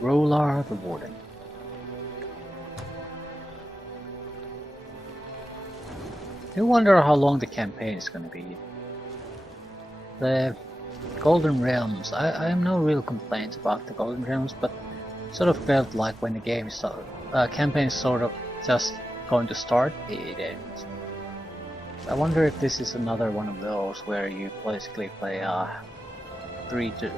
Rolar the Warden. I wonder how long the campaign is going to be. The Golden Realms. I have no real complaints about the Golden Realms, but sort of felt like when the campaign is sort of just going to start, it ends. I wonder if this is another one of those where you basically play 3 to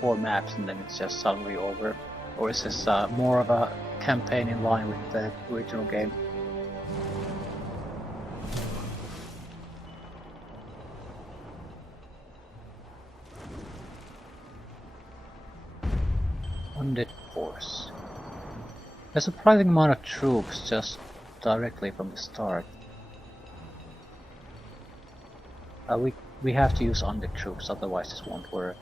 4 maps and then it's just suddenly over, or is this more of a campaign in line with the original game? Undead Force. A surprising amount of troops just directly from the start. We have to use undead troops, otherwise this won't work.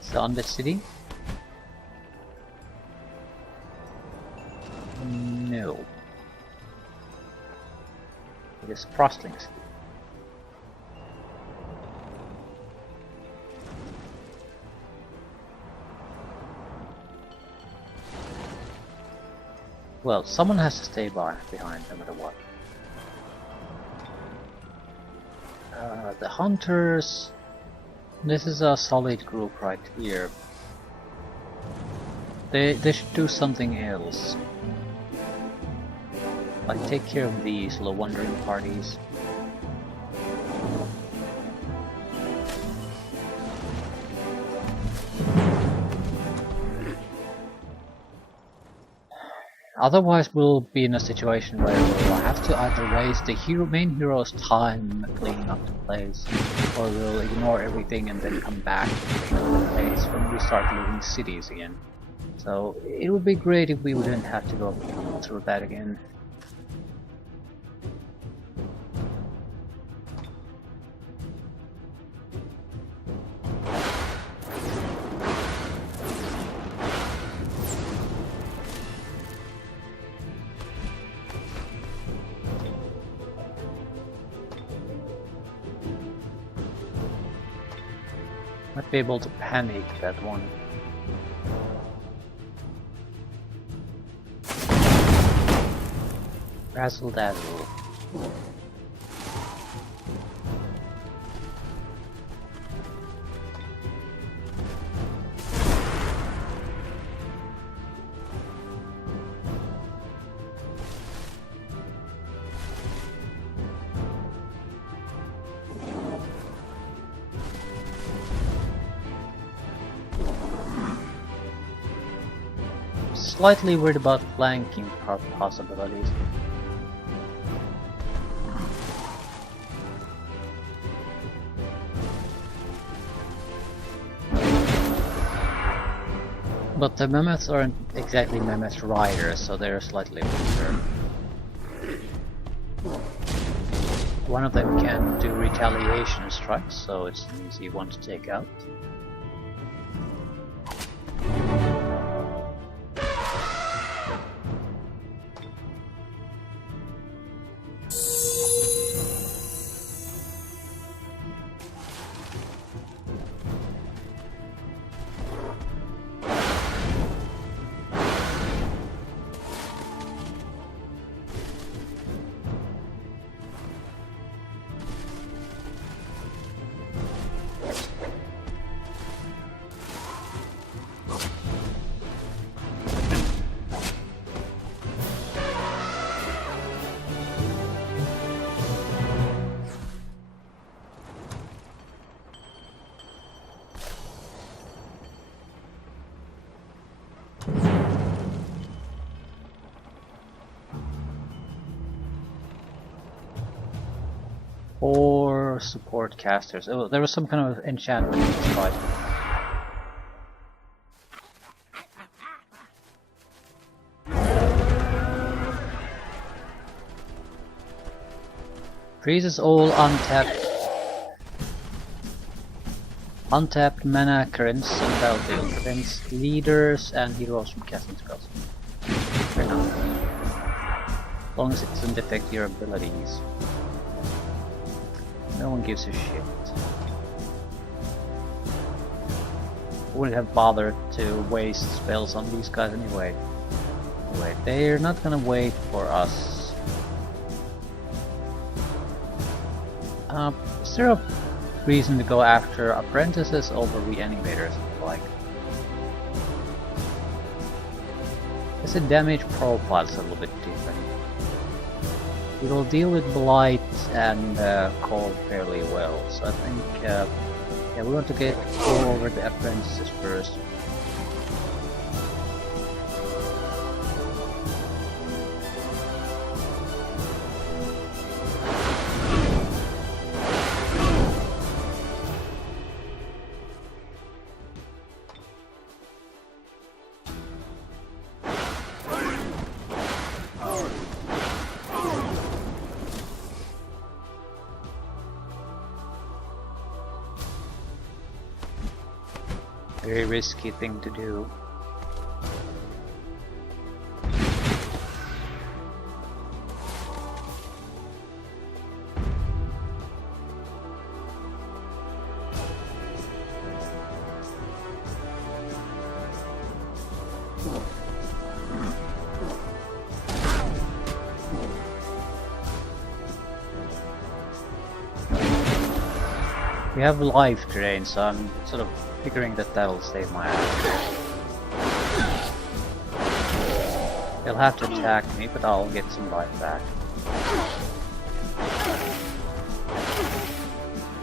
It's the undead city? No. It is Frostlings. Well, someone has to stay behind no matter what. The hunters. This is a solid group right here. They should do something else. Like take care of these little wandering parties. Otherwise we'll be in a situation where we'll have to either waste the main hero's time cleaning up the place, or we'll ignore everything and then come back to clean up the place when we start looting cities again. So it would be great if we wouldn't have to go through that again. Might be able to panic that one. Razzle dazzle. Slightly worried about flanking possibilities. But the mammoths aren't exactly mammoth riders, so they're slightly weaker. One of them can do retaliation strikes, so it's an easy one to take out. Or support casters. Oh, there was some kind of enchantment in this fight. Freezes all untapped. Untapped mana currents on battlefield prevents leaders and heroes from casting spells. Fair enough. As long as it doesn't affect your abilities. No one gives a shit. Wouldn't have bothered to waste spells on these guys anyway. Anyway, they're not gonna wait for us. Is there a reason to go after apprentices over reanimators? Like, the damage profile is a little bit different. It will deal with blight and cold fairly well, so I think yeah, we want to go over the apprentices first. Very risky thing to do. We have life drain, so I'm sort of figuring that that'll save my ass. They'll have to attack me, but I'll get some life back.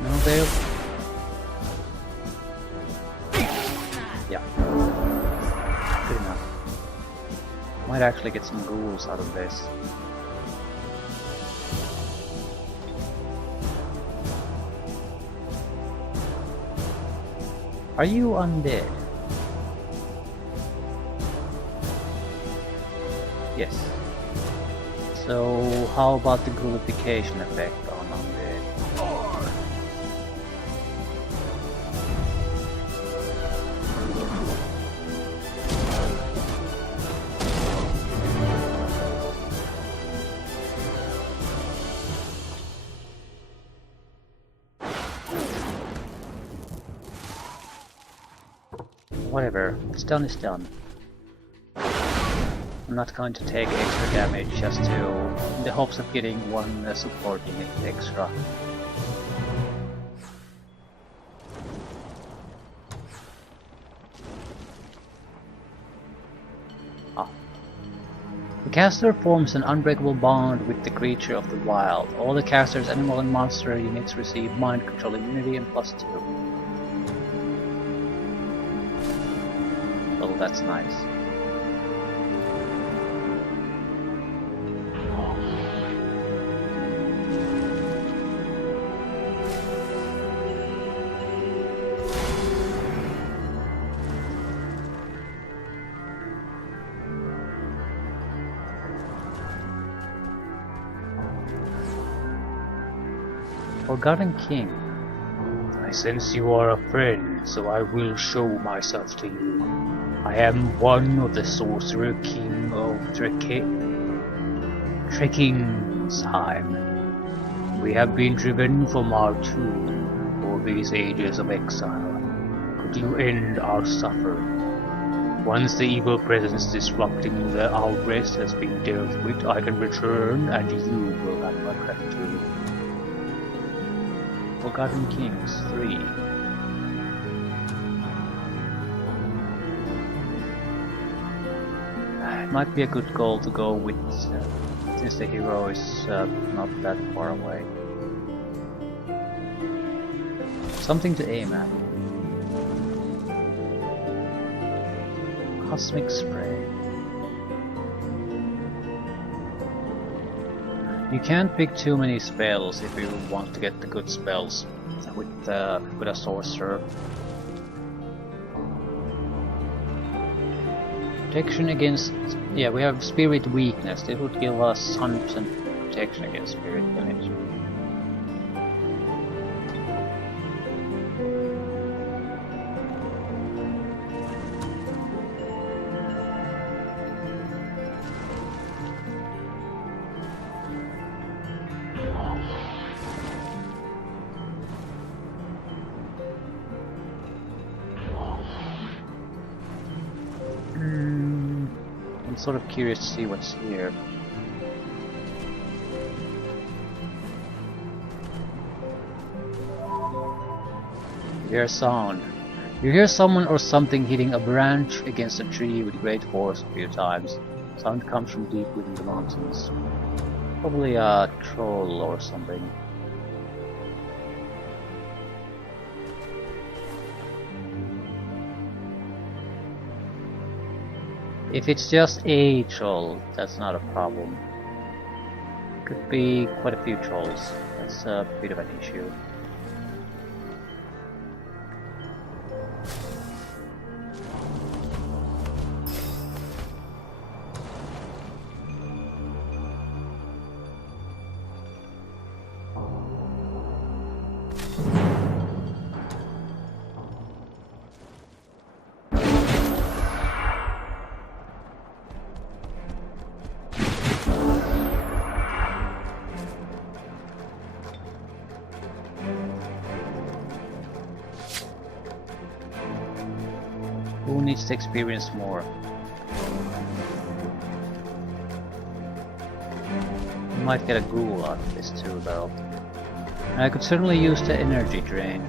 No, they'll... Yeah. Good enough. Might actually get some ghouls out of this. Are you undead? Yes. So how about the ghoulification effect on undead? Whatever, it's done is done. I'm not going to take extra damage just to, in the hopes of getting one support unit extra. The caster forms an unbreakable bond with the creature of the wild. All the caster's animal and monster units receive mind control immunity and +2. Oh, that's nice. Forgotten King. I sense you are a friend, so I will show myself to you. I am one of the Sorcerer King of Trekkingsheim. We have been driven from our tomb for these ages of exile. Could you end our suffering? Once the evil presence disrupting our rest has been dealt with, I can return and you will have my gratitude. Forgotten Kings 3. It might be a good goal to go with, since the hero is not that far away. Something to aim at. Cosmic Spray. You can't pick too many spells if you want to get the good spells with a sorcerer. Protection against... yeah, we have spirit weakness. It would give us 100% protection against spirit damage. sort of curious to see what's here. You hear a sound. You hear someone or something hitting a branch against a tree with great force a few times. Sound comes from deep within the mountains. Probably a troll or something. If it's just a troll, that's not a problem. Could be quite a few trolls. That's a bit of an issue. Who needs to experience more? Might get a ghoul out of this too, though. I could certainly use the energy drain.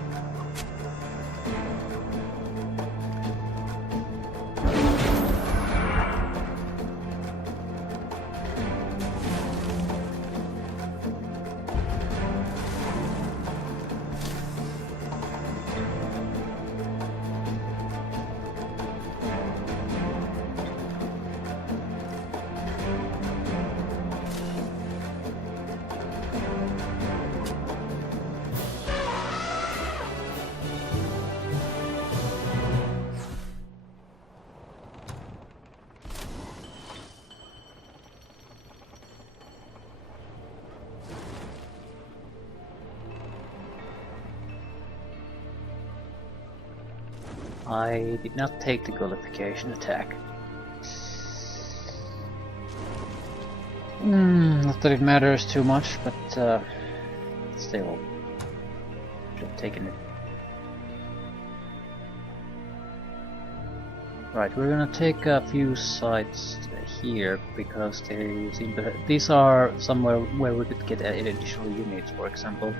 I did not take the gullification attack. Not that it matters too much, but still, should have taken it. Right, we're gonna take a few sites here because they seem to. These are somewhere where we could get additional units, for example.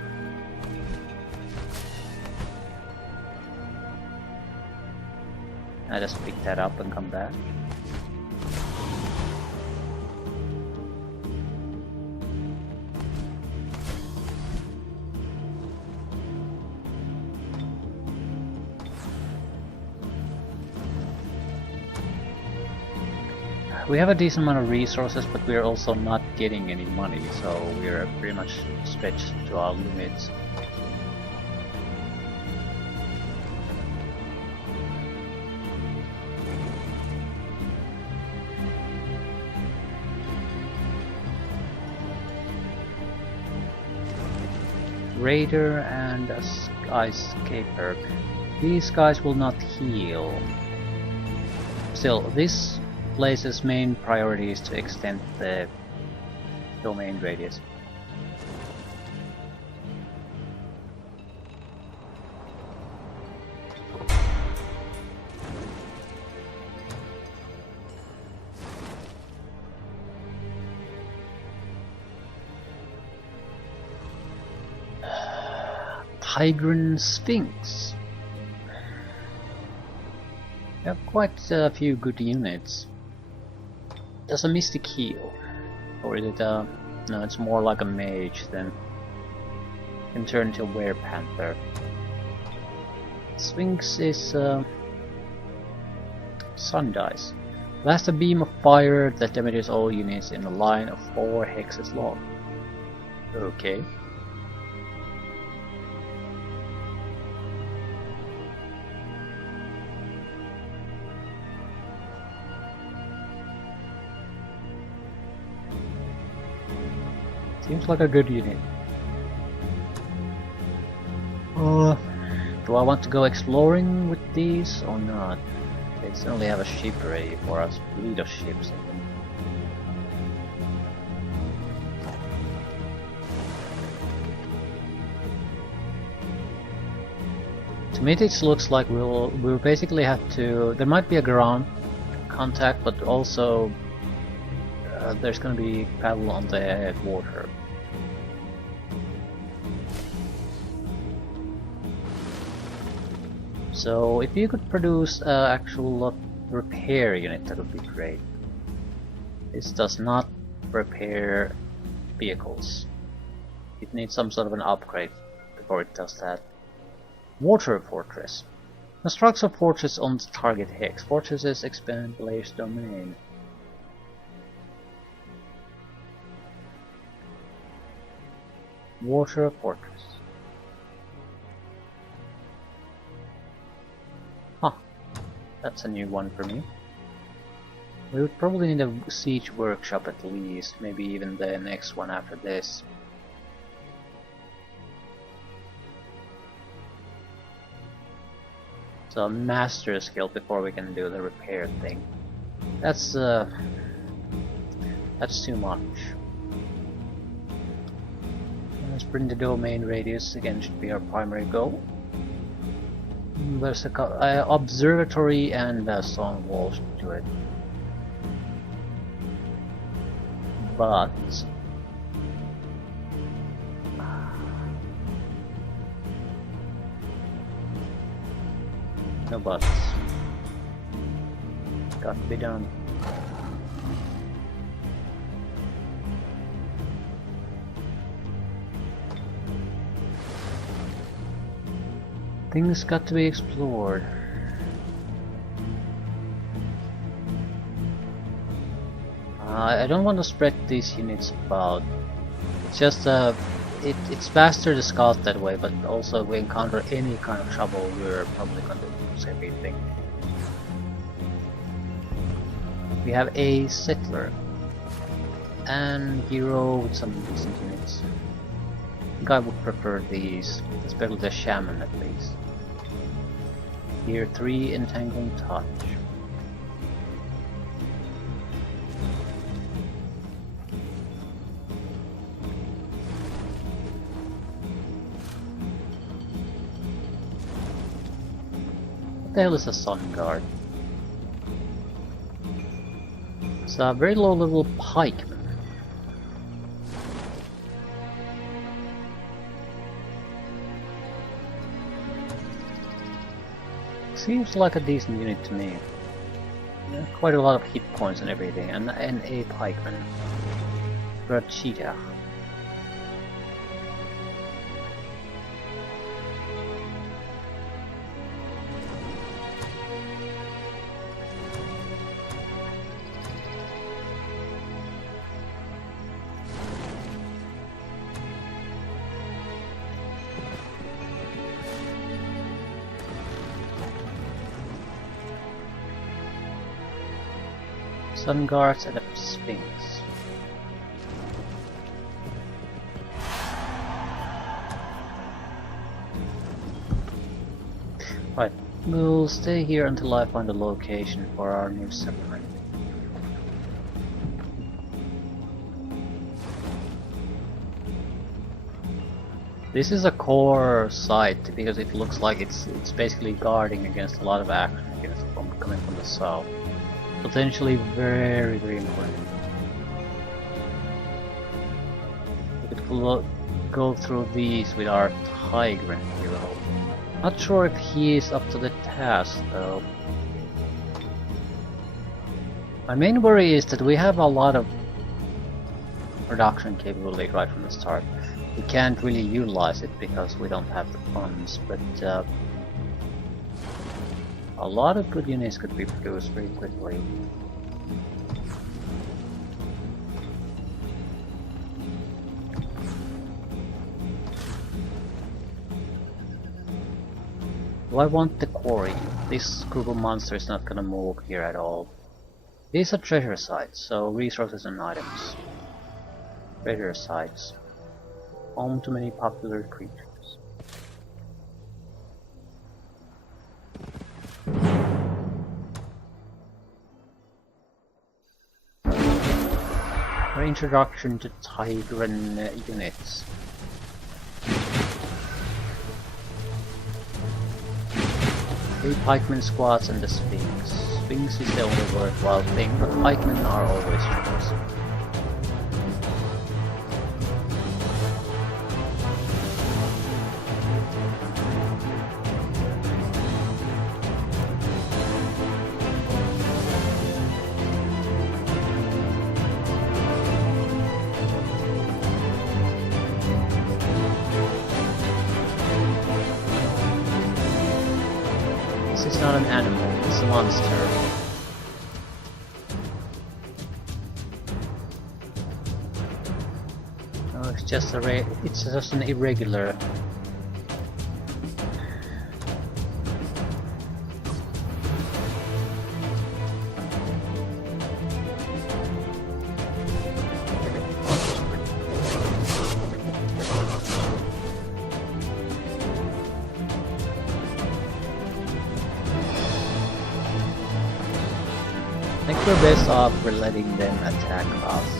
I just pick that up and come back. We have a decent amount of resources, but we are also not getting any money, so we are pretty much stretched to our limits. Raider and a Skyscaper. These guys will not heal. Still, this place's main priority is to extend the domain radius. Tigran Sphinx. We have quite a few good units. Does a mystic heal? Or is it a... no, it's more like a mage then. Can turn into a werepanther. Sphinx is sun dice. Blast a beam of fire that damages all units in a line of 4 hexes long. Okay. Seems like a good unit. Do I want to go exploring with these or not? They certainly have a ship ready for us, fleet of ships. To me it looks like we'll basically have to... there might be a ground contact, but also there's gonna be battle on the water. So if you could produce actual repair unit, that would be great. This does not repair vehicles. It needs some sort of an upgrade before it does that. Water fortress. Constructs a fortress on the target hex. Fortresses expand player's domain. Water fortress. Huh. That's a new one for me. We would probably need a siege workshop at least, maybe even the next one after this. So master a skill before we can do the repair thing. That's too much. Let's bring the domain radius again, should be our primary goal. There's a observatory and a stone wall to it. But no buts. Got to be done. Things got to be explored. I don't want to spread these units about. It's just it's faster to scout that way, but also if we encounter any kind of trouble, we're probably going to lose everything. We have a settler and hero with some decent units. I think I would prefer these, especially the shaman at least. Tier 3 entangling touch. What the hell is a sun guard? It's a very low level pikeman. Seems like a decent unit to me. Yeah, quite a lot of hit points and everything, and a pikeman. For a cheetah. Sun guards and a sphinx. Right, we'll stay here until I find a location for our new settlement. This is a core site because it looks like it's basically guarding against a lot of action coming from the south. Potentially very, very important. We could go through these with our Tigran hero. Not sure if he is up to the task though. My main worry is that we have a lot of production capability right from the start. We can't really utilize it because we don't have the funds, but a lot of good units could be produced very quickly. Do I want the quarry? This group of monsters is not gonna move here at all. These are treasure sites, so resources and items. Treasure sites. Home to many popular creatures. Introduction to Tigran units. Three pikeman squads and the sphinx. Sphinx is the only worthwhile thing, but pikemen are always chosen. This is not an animal, it's a monster. No, it's just an irregular. I think we're best off for letting them attack us.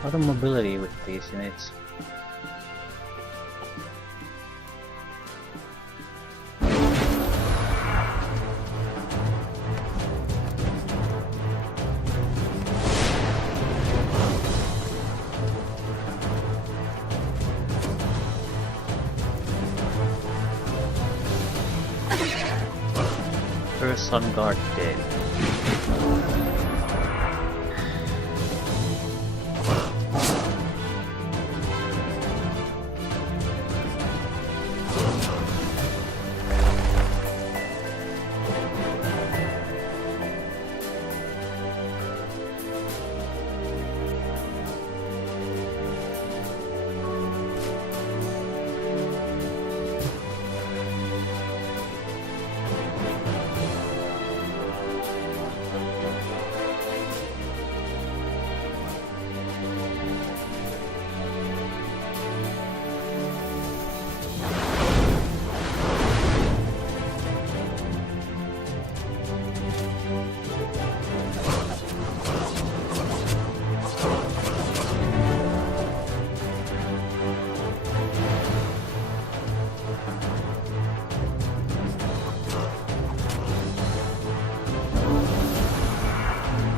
A lot of mobility with these units. First Sun Guard dead.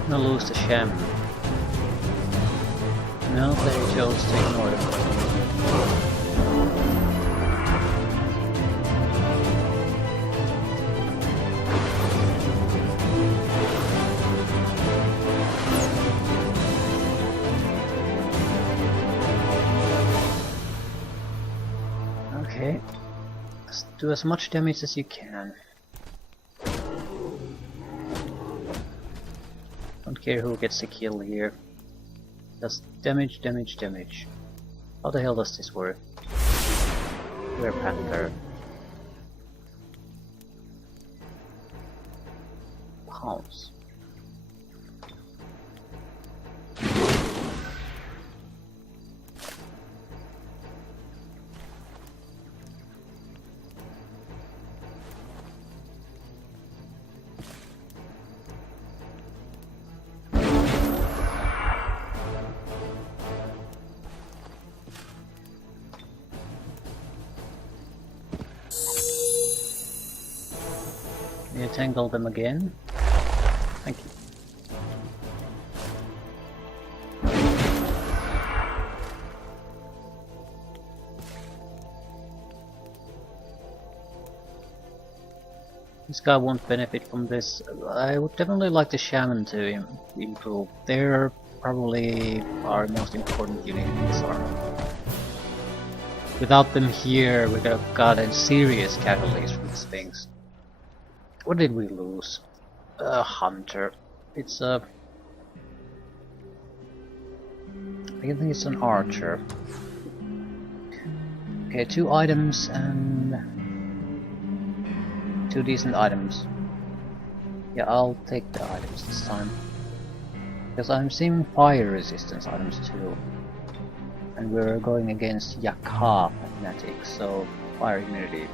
I'm gonna lose the shaman. No, they chose to ignore them. Okay, let's do as much damage as you can. Don't care who gets the kill here. Just damage, damage, damage. How the hell does this work? We're Panther. Pounce. You tangle them again. Thank you. This guy won't benefit from this. I would definitely like the shaman to improve. They're probably our most important unit in this army. Without them here, we could have gotten serious casualties from these things. What did we lose? A hunter. It's a... I think it's an archer. Okay, 2 items and 2 decent items. Yeah, I'll take the items this time. Because I'm seeing fire resistance items too. And we're going against Yakha fanatics, so fire immunity.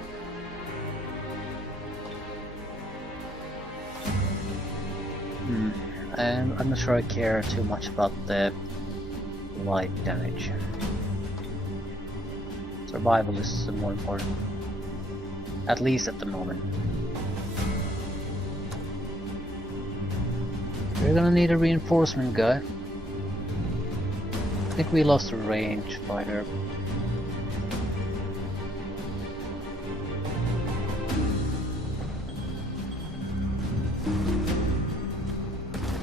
and I'm not sure I care too much about the light damage. Survival is more important, at least at the moment. We're gonna need a reinforcement guy. I think we lost a range fighter.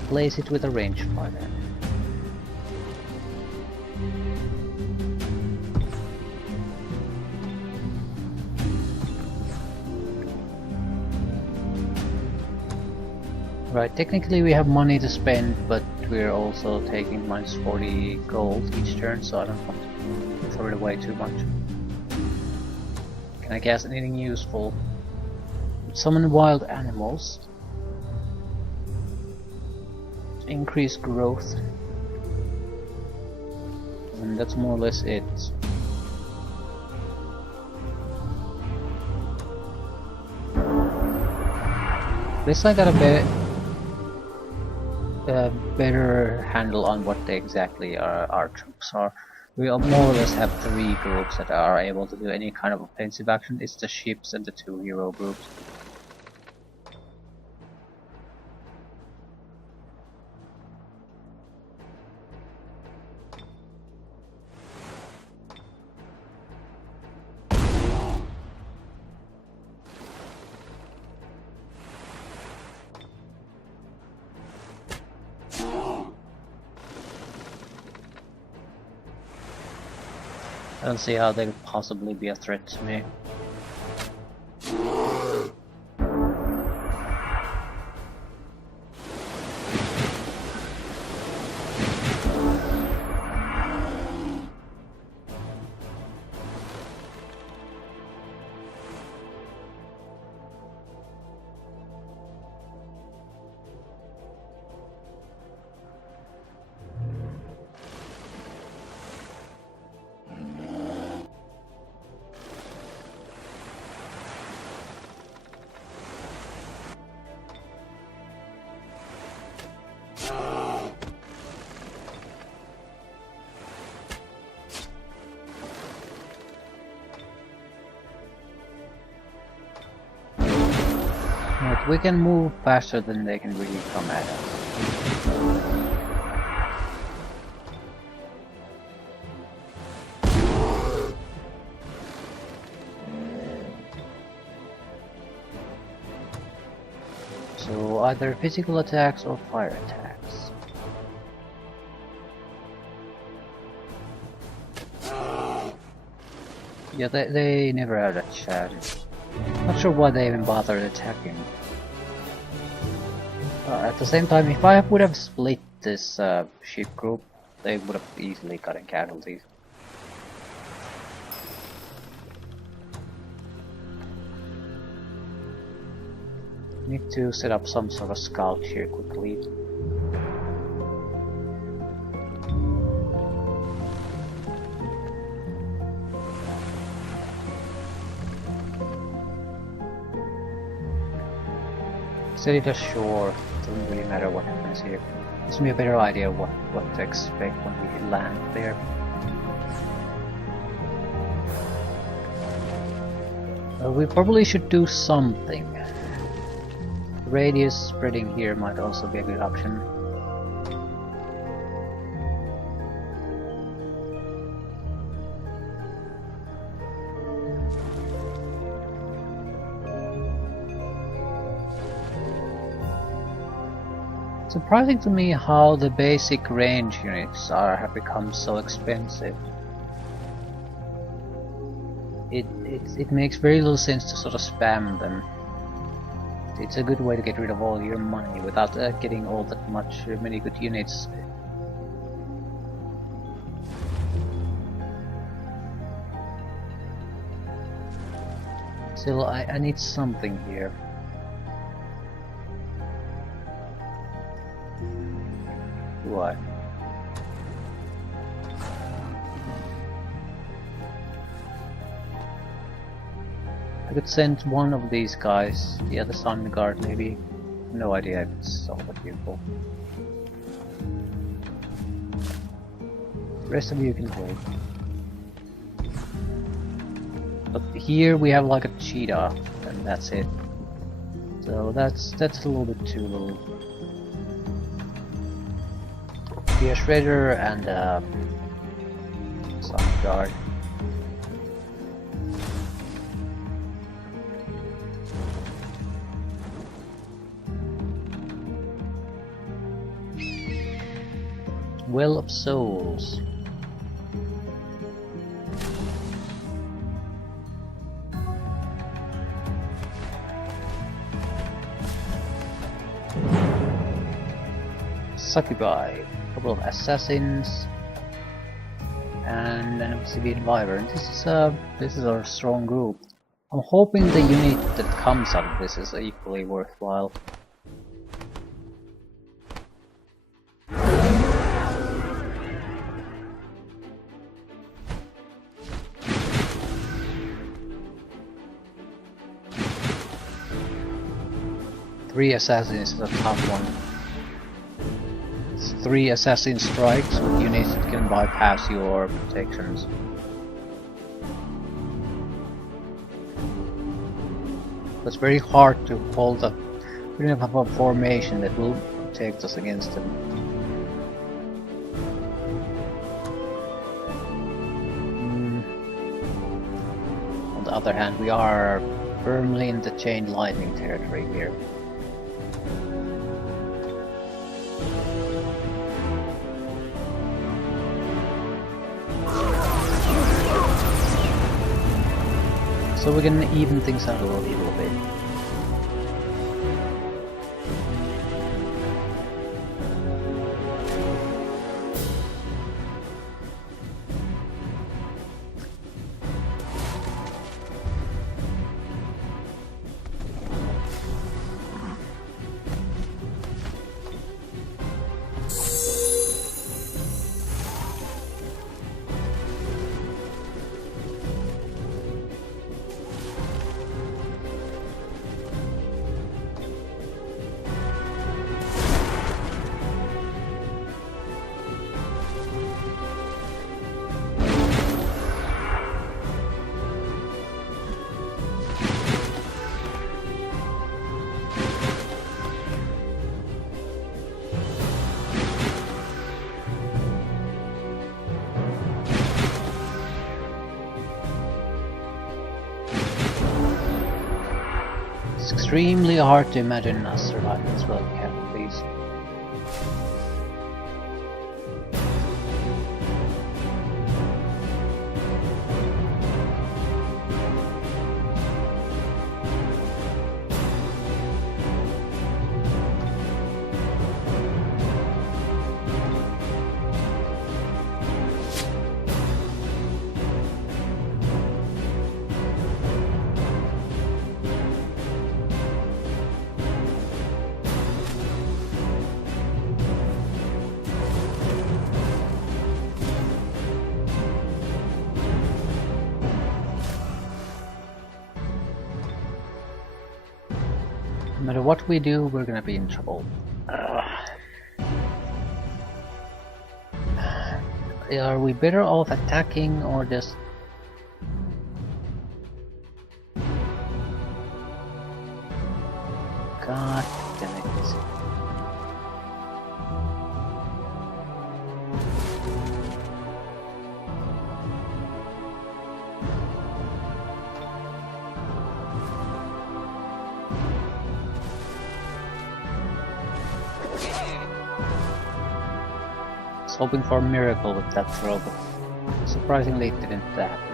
Place it with a range fighter. Right, technically we have money to spend, but we're also taking minus 40 gold each turn, so I don't want to throw it away too much. Can I cast anything useful? Summon wild animals. Increase growth. And that's more or less it. This I got a better handle on what exactly our troops are. We more or less have 3 groups that are able to do any kind of offensive action. It's the ships and the 2 hero groups. I don't see how they could possibly be a threat to me. Right, we can move faster than they can really come at us. So either physical attacks or fire attacks. Yeah, they never had a chance. Not sure why they even bothered attacking. At the same time, if I would have split this ship group, they would have easily gotten casualties. Need to set up some sort of scout here quickly. Set it ashore, doesn't really matter what happens here. Gives me a better idea of what to expect when we land there. We probably should do something. Radius spreading here might also be a good option. Surprising to me how the basic range units have become so expensive. It makes very little sense to sort of spam them. It's a good way to get rid of all your money without getting all that many good units. Still, I need something here. What? I could send one of these guys, the other Sun Guard maybe. No idea if it's all that useful. Rest of you can wait. But here we have like a cheetah, and that's it. So that's a little bit too little. Be a shredder and some guard. Well of Souls. Succubi, a couple of assassins, and an obsidian wyvern. This is our strong group. I'm hoping the unit that comes out of this is equally worthwhile. Three assassins is a tough one. It's 3 assassin strikes with units that can bypass your protections. It's very hard to hold up. We don't have a formation that will protect us against them. On the other hand, we are firmly in the chain lightning territory here. So we're gonna even things out a little bit. It's extremely hard to imagine us surviving as well, Captain, please. No matter what we do, we're gonna be in trouble. Are we better off attacking or just... God damn it. I was hoping for a miracle with that throw, but surprisingly it didn't happen.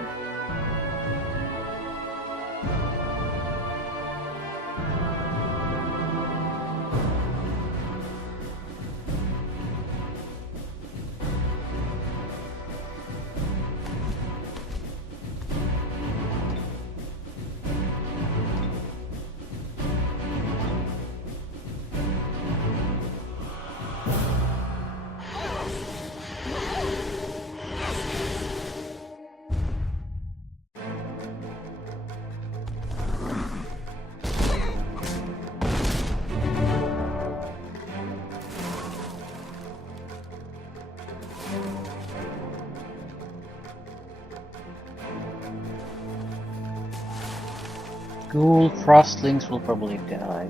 Ghoul frostlings will probably die.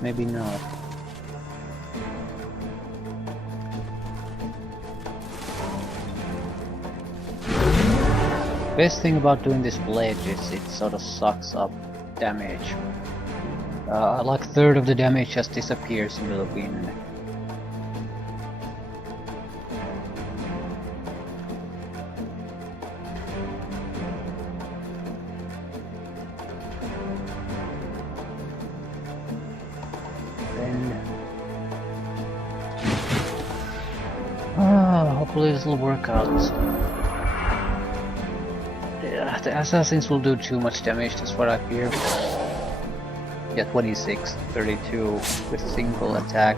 Maybe not. Best thing about doing this blade is it sort of sucks up damage. Like a third of the damage just disappears into the wind. Hopefully this will work out. Yeah, the assassins will do too much damage, that's what I fear. Yeah, 26, 32 with a single attack.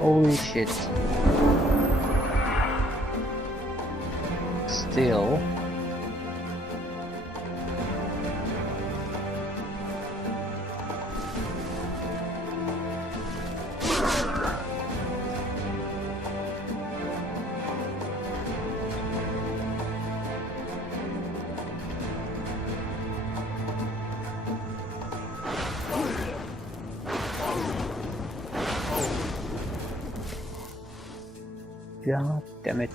Holy shit. Still. God damn it.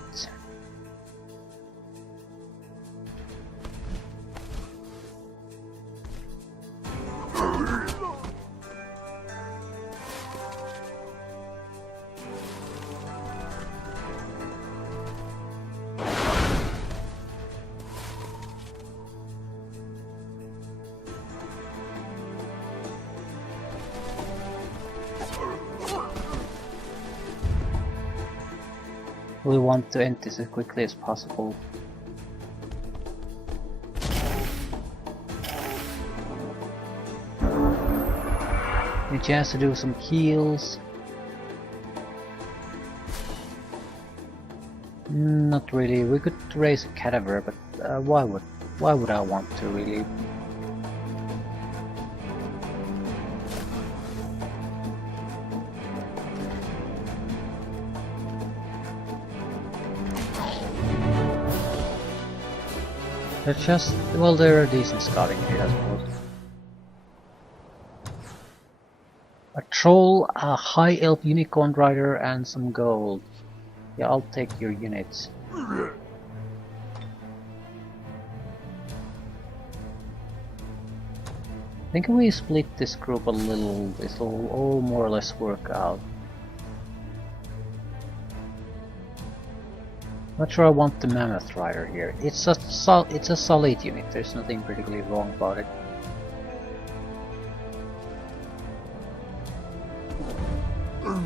We want to end this as quickly as possible. A chance to do some heals. Not really. We could raise a cadaver, but why would I want to really? They're just, well, they're a decent scouting unit, I suppose. A troll, a high elf unicorn rider, and some gold. Yeah, I'll take your units. I think we split this group a little, this will all more or less work out. Not sure I want the mammoth rider here. It's a solid unit. There's nothing particularly wrong about it.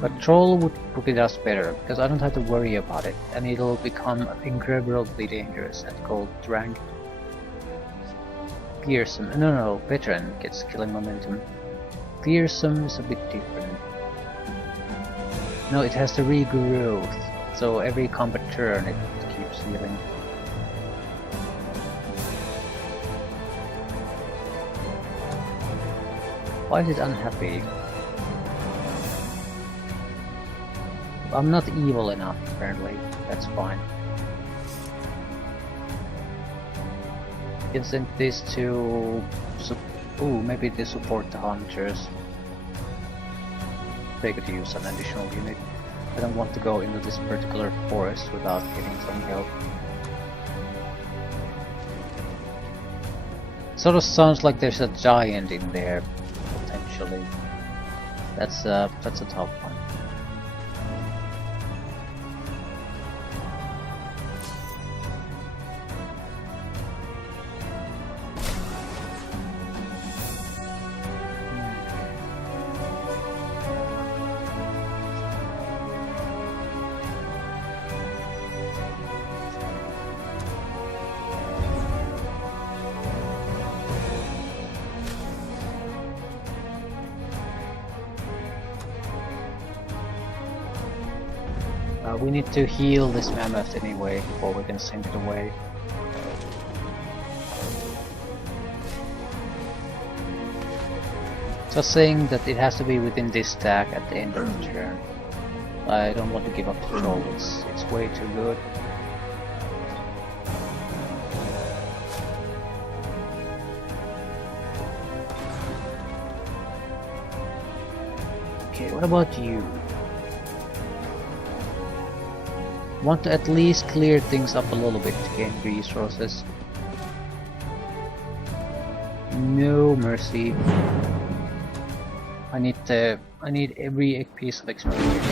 But troll would put us better because I don't have to worry about it, and it'll become incredibly dangerous at gold rank. Fearsome. No, veteran gets killing momentum. Fearsome is a bit different. No, it has the regrowth. So every combat turn it keeps healing. Why is it unhappy? I'm not evil enough, apparently. That's fine. Can send this to... Ooh, maybe they support the hunters. They could use an additional unit. I don't want to go into this particular forest without getting some help. Sort of sounds like there's a giant in there, potentially. That's a tough one. We need to heal this mammoth anyway before we can send it away. Just saying that it has to be within this stack at the end of the turn. I don't want to give up the troll, it's way too good. Okay, what about you? Want to at least clear things up a little bit to gain resources. No mercy. I need every piece of experience.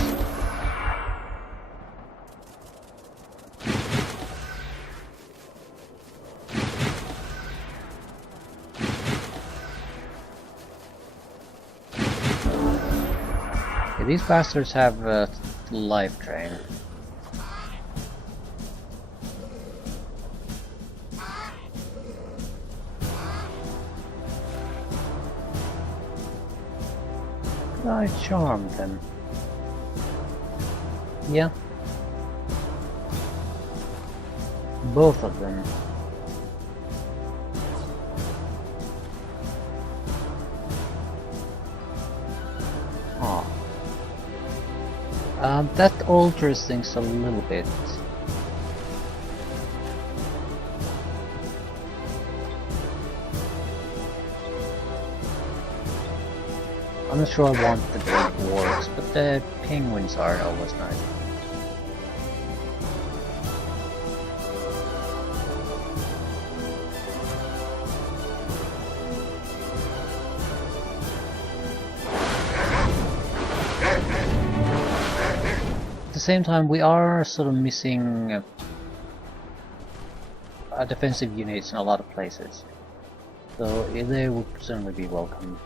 Okay, these bastards have life drain. I charmed them. Yeah. Both of them. Oh. That alters things a little bit. I'm not sure I want the big wargs, but the penguins are always nice. At the same time, we are sort of missing defensive units in a lot of places, so they would certainly be welcome.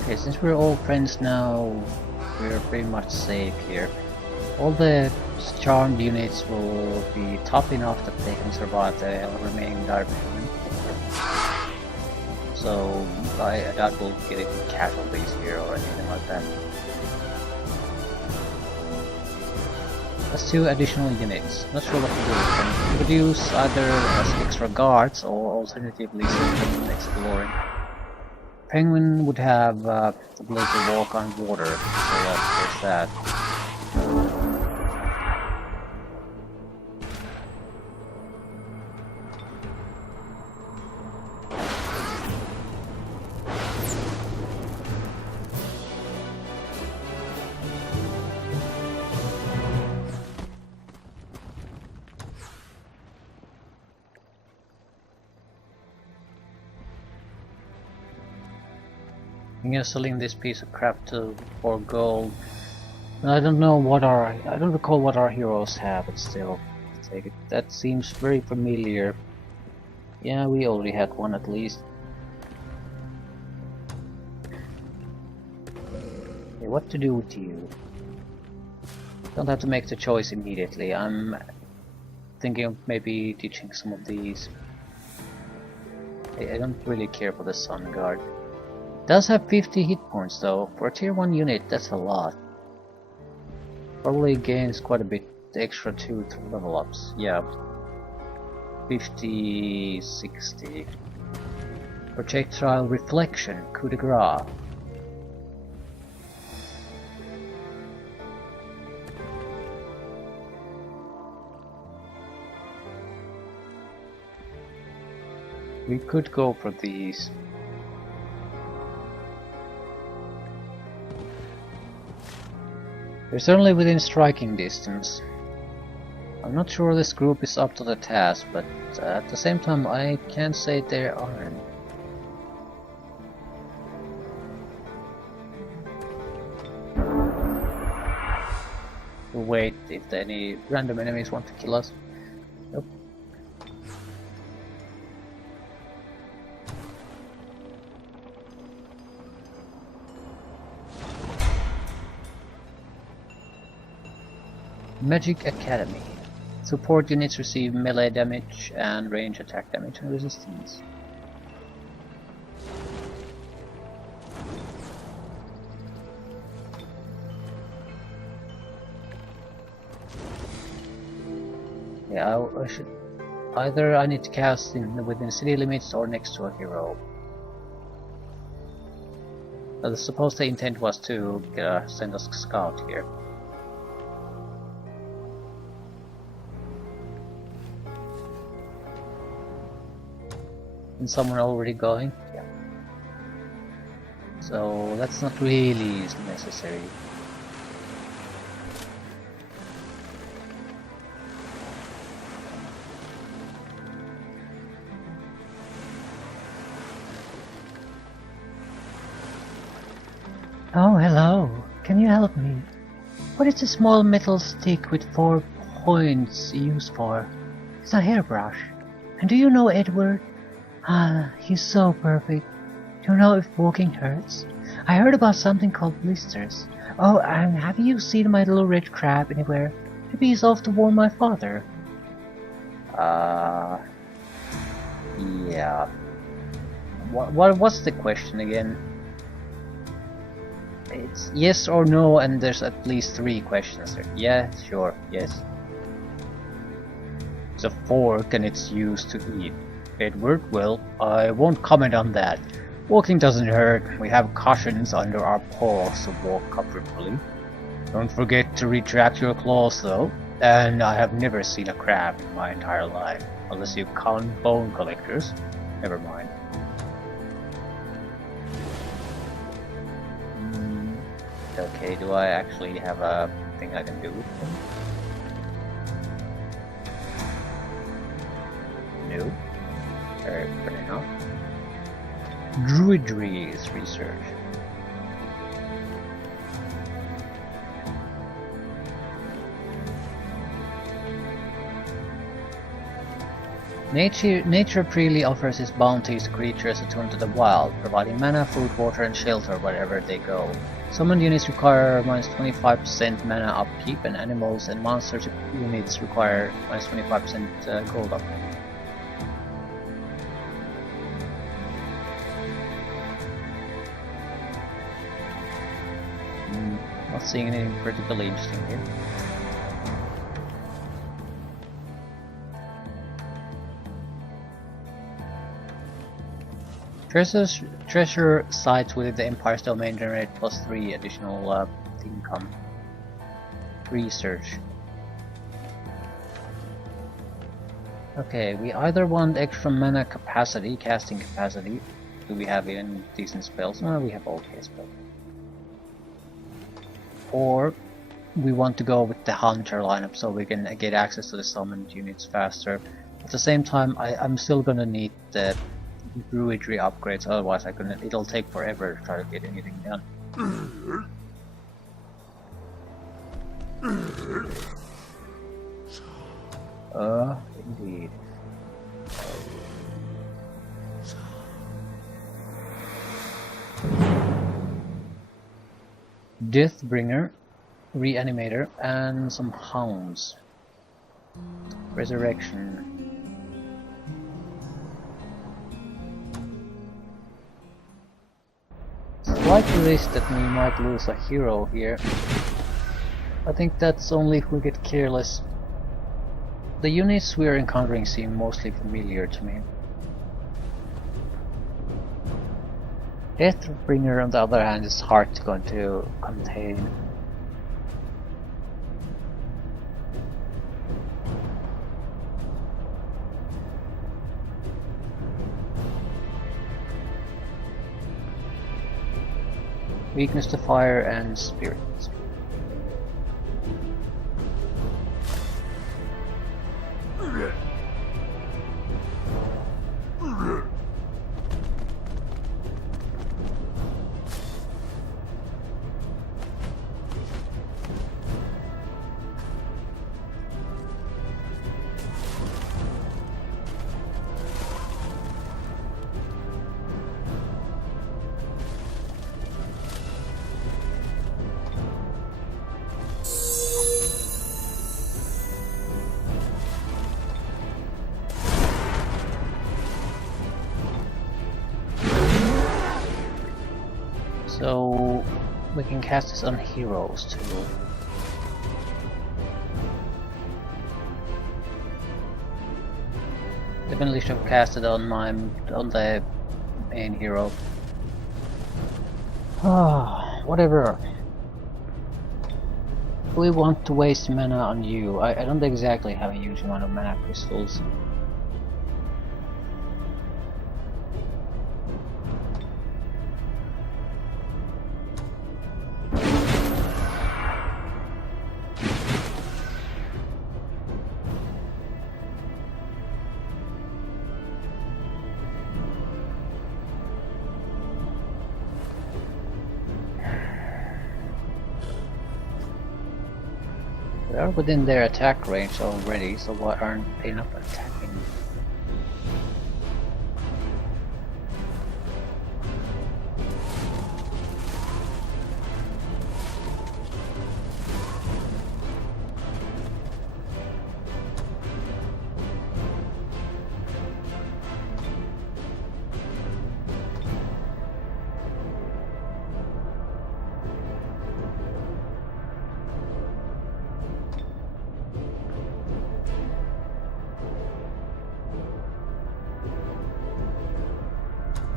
Okay, since we're all friends now, we're pretty much safe here. All the charmed units will be tough enough that they can survive the remaining dire payment. So I doubt we'll get any casualties here or anything like that. That's 2 additional units. Not sure what to do with them. We could use either as extra guards or alternatively send them exploring. Penguin would have the ability to walk on water, so there's that. I'm gonna selling this piece of crap for gold. And I don't know what I don't recall what our heroes have, but still, take it. That seems very familiar. Yeah, we already had one at least. Okay, what to do with you? Don't have to make the choice immediately. I'm thinking of maybe teaching some of these. I don't really care for the Sun Guard. Does have 50 hit points though. For a tier 1 unit, that's a lot. Probably gains quite a bit extra 2 level ups. Yeah. 50, 60. Projectile reflection, coup de grace. We could go for these. They're certainly within striking distance. I'm not sure this group is up to the task, but at the same time I can't say they aren't. We'll wait if any random enemies want to kill us. Nope. Magic Academy. Support units receive melee damage and range attack damage and resistance. Yeah, I should either I need to cast within city limits or next to a hero. But I suppose the intent was to send us a scout here. Is someone already going? Yeah. So that's not really necessary. Oh, hello. Can you help me? What is a small metal stick with 4 points used for? It's a hairbrush. And do you know Edward? Ah, he's so perfect. Do you know if walking hurts? I heard about something called blisters. Oh, and have you seen my little red crab anywhere? Maybe he's off to warn my father. Yeah. What's the question again? It's yes or no, and there's at least 3 questions there. Yeah, sure, yes. It's a fork and it's used to eat. Edward, well, I won't comment on that. Walking doesn't hurt. We have cushions under our paws to walk comfortably. Don't forget to retract your claws though. And I have never seen a crab in my entire life. Unless you count bone collectors. Never mind. Okay, do I actually have a thing I can do with them? No. Fair enough. Druidry's research. Nature freely offers its bounties to creatures attuned to the wild, providing mana, food, water, and shelter wherever they go. Summoned units require minus 25% mana upkeep, and animals and monster units require minus 25% gold upkeep. Not seeing anything particularly interesting here. Treasure sites within the Empire's domain generate +3 additional income. Research. Okay, we either want extra mana capacity, casting capacity. Do we have any decent spells? No, we have okay spells. Or we want to go with the Hunter lineup so we can get access to the summoned units faster. At the same time, I'm still gonna need the Druidry upgrades, otherwise it'll take forever to try to get anything done. Indeed. Deathbringer, Reanimator, and some Hounds. Resurrection. Slight risk that we might lose a hero here. I think that's only if we get careless. The units we are encountering seem mostly familiar to me. Deathbringer, on the other hand, is hard to contain. Weakness to fire and spirit. We can cast this on heroes too. Definitely should have cast it on the main hero. Ah, whatever. We want to waste mana on you. I don't exactly have a huge amount of mana crystals. They are within their attack range already, so why aren't they not attacking?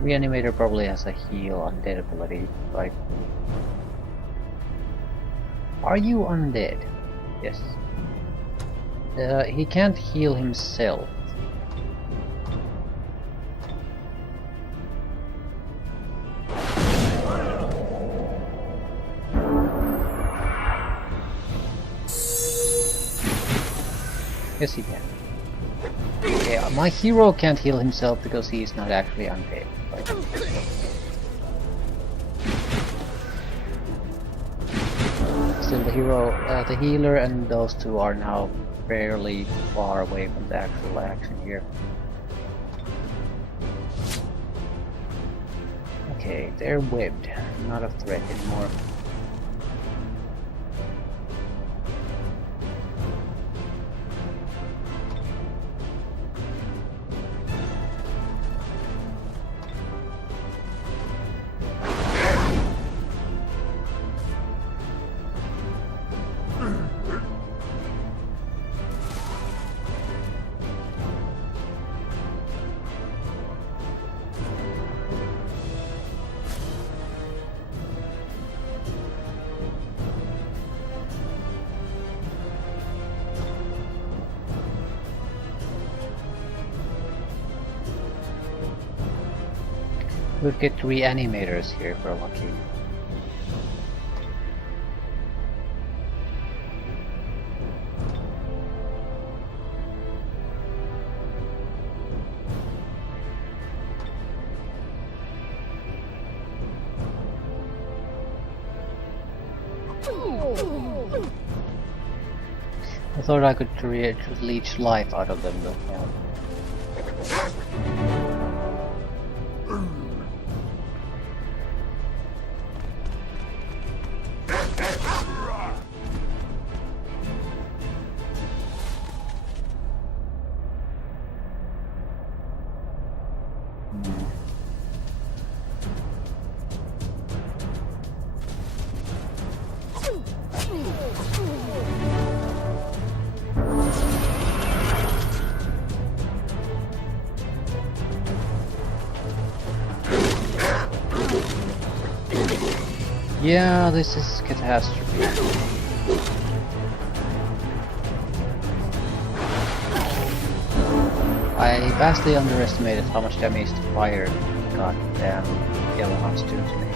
Reanimator probably has a heal undead ability, right? Are you undead? Yes. He can't heal himself. Yes, he can. Yeah, my hero can't heal himself because he is not actually undead. Right? Still, the healer and those two are now fairly far away from the actual action here. Okay, they're webbed, not a threat anymore. We'll get reanimators here if we're lucky. I thought I could leech life out of them, but yeah. Yeah, this is catastrophe. I vastly underestimated how much damage the fire goddamn yellow house do to me.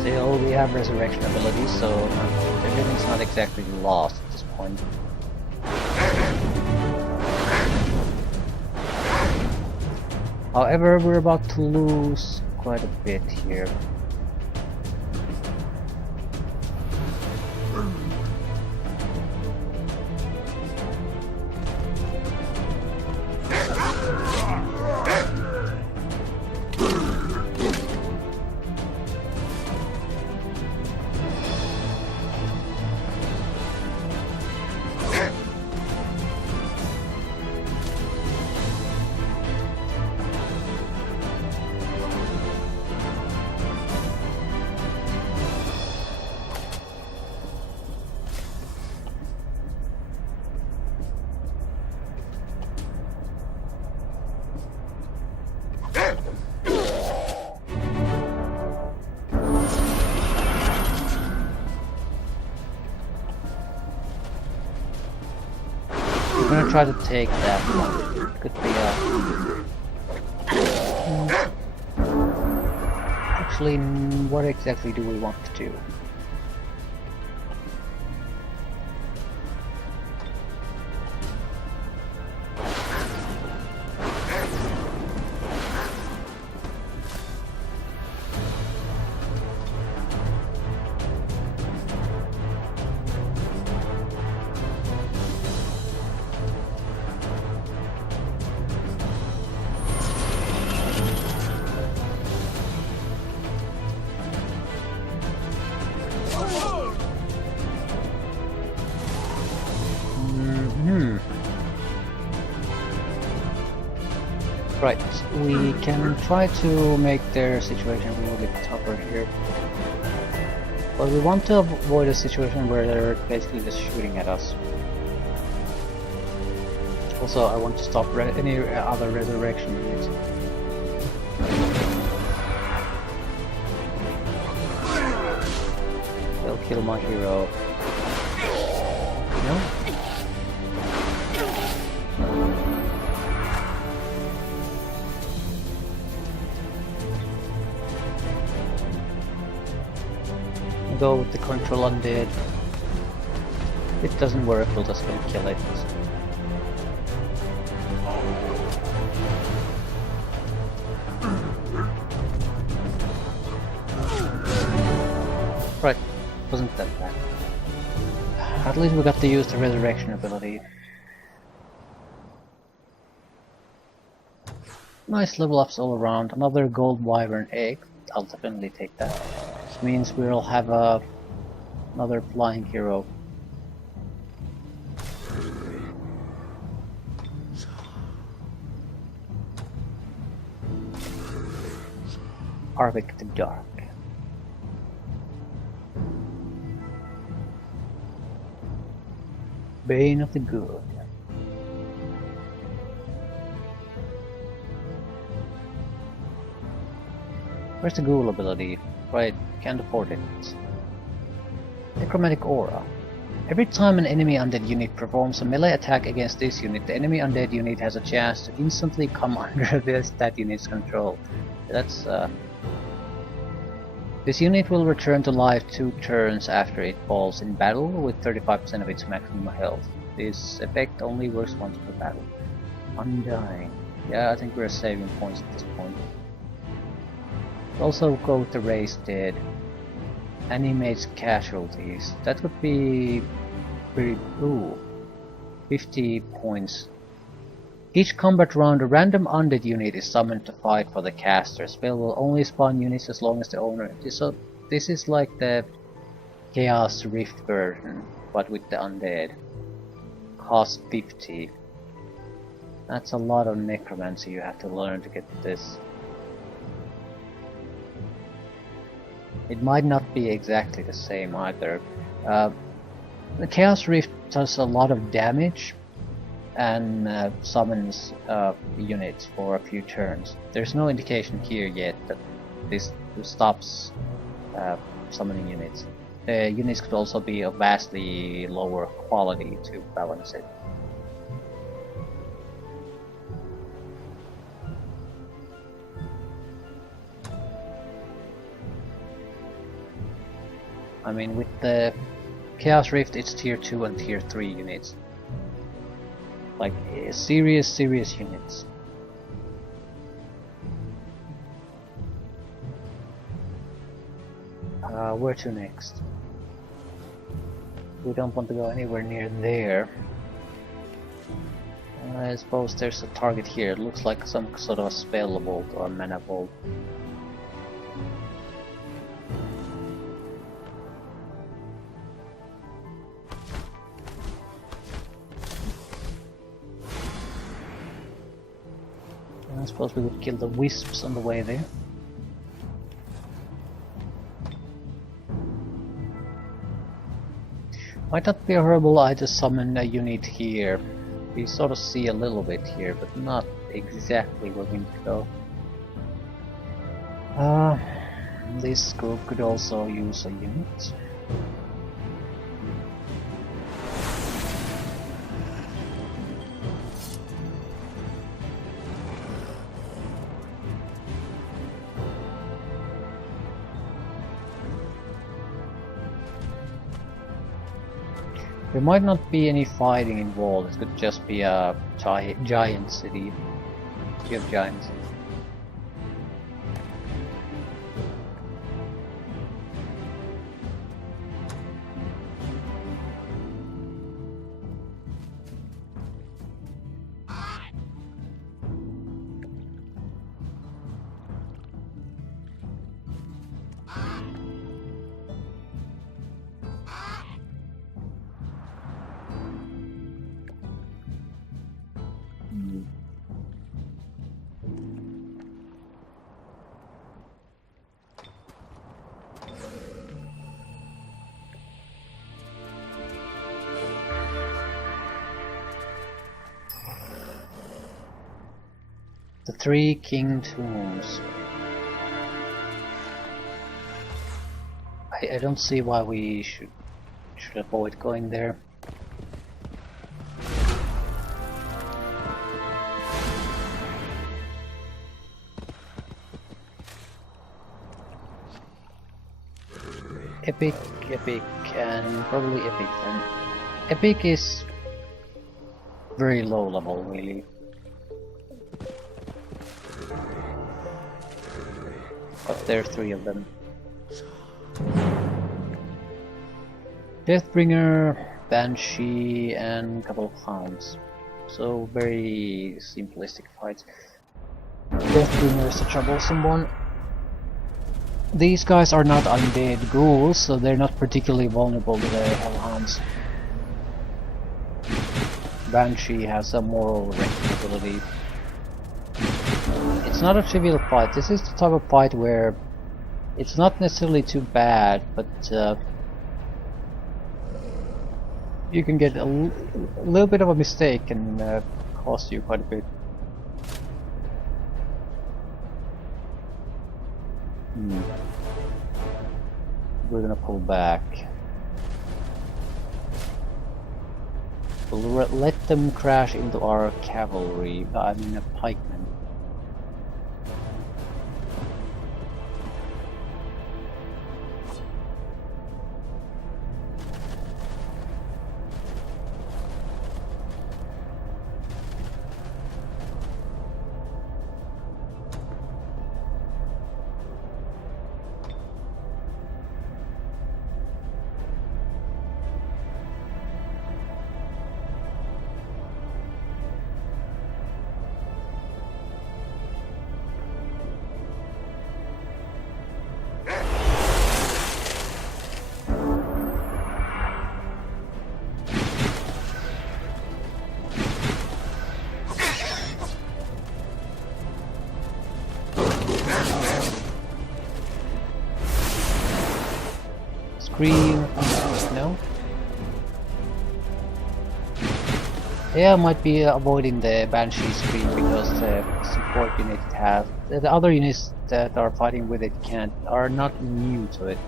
Still, we have resurrection abilities, so everything's not exactly lost at this point. However, we're about to lose quite a bit here. try to take that one. Could be actually, what exactly do we want to do? Right, we can try to make their situation a little bit tougher here. But we want to avoid a situation where they're basically just shooting at us. Also, I want to stop any other resurrection units. They'll kill my hero. No? Go with the control undead. If it doesn't work, we'll just go kill it. Right, wasn't that bad. At least we got to use the resurrection ability. Nice level ups all around. Another gold wyvern egg. I'll definitely take that. This means we'll have another flying hero. Arvik the Dark. Bane of the Good. Where's the ghoul ability? Right, can't afford it. Necromantic Aura. Every time an enemy undead unit performs a melee attack against this unit, the enemy undead unit has a chance to instantly come under that unit's control. That's This unit will return to life 2 turns after it falls in battle with 35% of its maximum health. This effect only works once per battle. Undying. Yeah, I think we're saving points at this point. Also go with the Raised Dead. Animates casualties. That would be pretty... ooh. 50 points. Each combat round, a random undead unit is summoned to fight for the caster. Spell will only spawn units as long as the owner... So this is like the Chaos Rift version, but with the undead. Cost 50. That's a lot of necromancy you have to learn to get this. It might not be exactly the same either. The Chaos Rift does a lot of damage and summons units for a few turns. There's no indication here yet that this stops summoning units. The units could also be of vastly lower quality to balance it. I mean, with the Chaos Rift, it's tier 2 and tier 3 units. Like, serious units. Where to next? We don't want to go anywhere near there. I suppose there's a target here. It looks like some sort of a spell vault or a mana vault. I suppose we would kill the wisps on the way there. Might not be a horrible idea to summon a unit here. We sort of see a little bit here, but not exactly where we need to go. This group could also use a unit. There might not be any fighting involved, it could just be a giant city. City of giants. The Three King Tombs. I don't see why we should avoid going there. Epic, and probably Epic then. Epic is very low level, really. But there are 3 of them. Deathbringer, Banshee, and a couple of Hounds. So very simplistic fights. Deathbringer is a troublesome one. These guys are not undead ghouls, so they're not particularly vulnerable to the Hellhounds. Banshee has a moral rectability. It's not a trivial fight. This is the type of fight where it's not necessarily too bad, but you can get a little bit of a mistake and cost you quite a bit. We're gonna pull back. We'll let them crash into our cavalry, I mean a pikeman. Scream, no? Yeah, I might be avoiding the Banshee Scream because the support unit has... The other units that are fighting with it are not immune to it.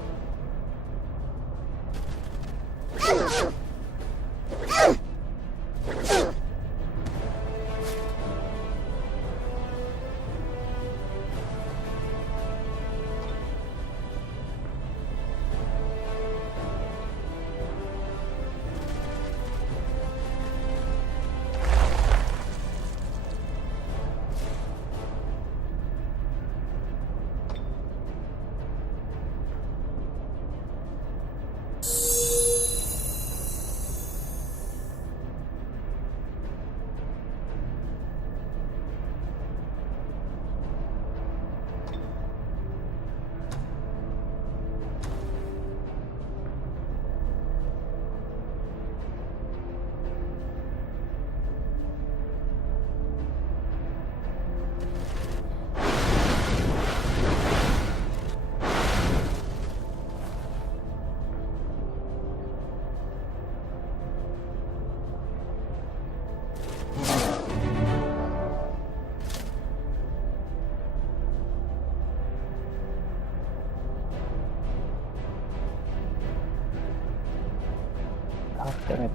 Damn it.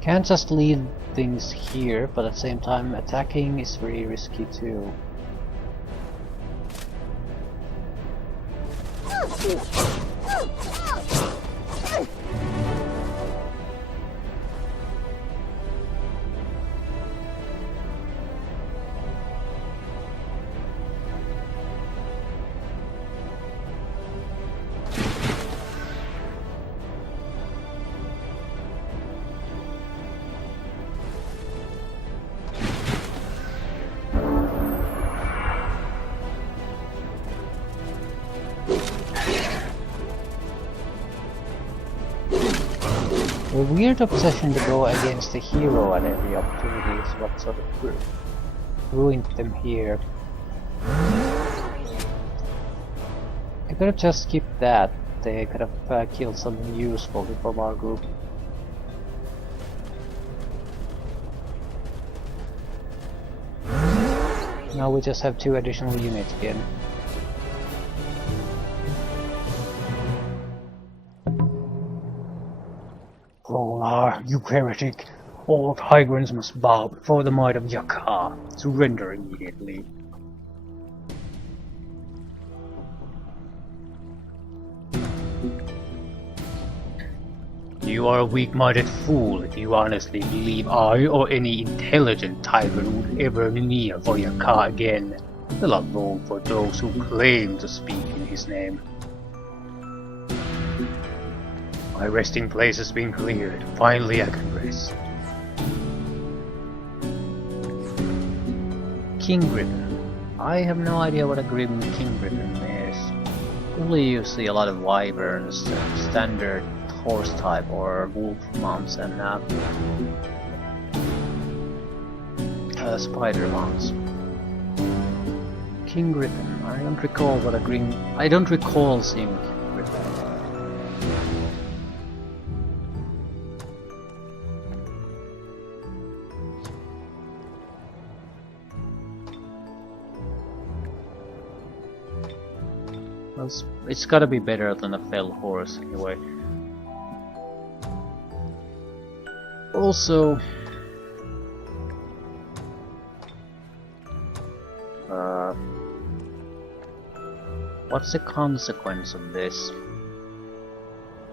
Can't just leave things here, but at the same time attacking is very risky too. A weird obsession to go against the hero at every opportunity is what sort of ruined them here. I could have just skipped that. They could have killed something useful from our group. Now we just have 2 additional units again. Polar, you heretic! All Tigrans must bow before the might of Yakar. Surrender immediately. You are a weak-minded fool if you honestly believe I or any intelligent Tigran would ever kneel for Yakar again. The lot long for those who claim to speak in his name. My resting place has been cleared. Finally I can rest. King Griffin. I have no idea what a Grim King Griffin is. Usually you see a lot of wyverns, standard horse type or wolf mounts and spider mounts. King Griffin. I don't recall what a green. I don't recall seeing King Griffin. Well, it's gotta be better than a fell horse anyway. Also, what's the consequence of this?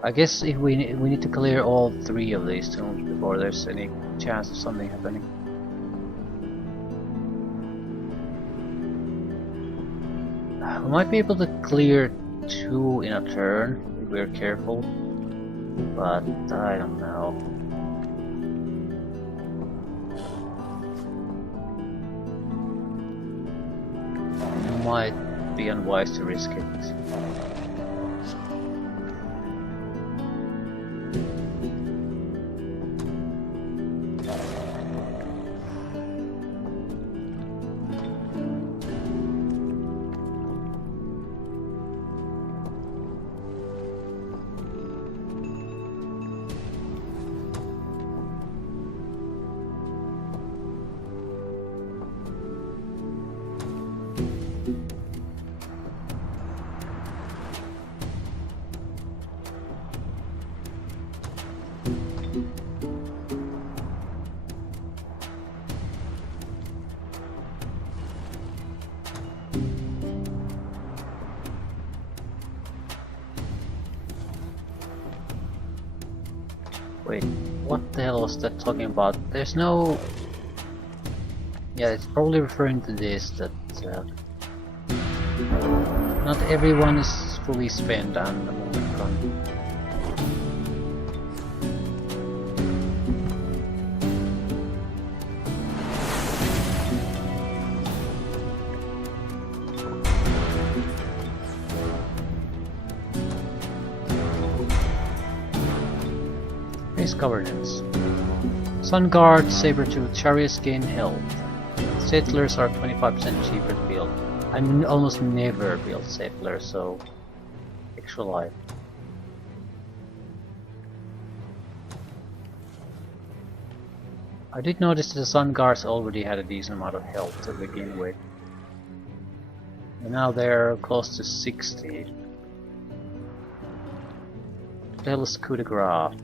I guess if we need to clear all 3 of these tombs before there's any chance of something happening. We might be able to clear 2 in a turn if we're careful, but I don't know. Might be unwise to risk it. Wait, what the hell was that talking about? There's no... Yeah, it's probably referring to this, that not everyone is fully spent on the moment gun. Governance. Sun Guard, Sabertooth, Chariots gain health. Settlers are 25% cheaper to build. I almost never build settlers, so extra life. I did notice that the Sun Guards already had a decent amount of health to begin with. And now they're close to 60. What the hell is coup de grace?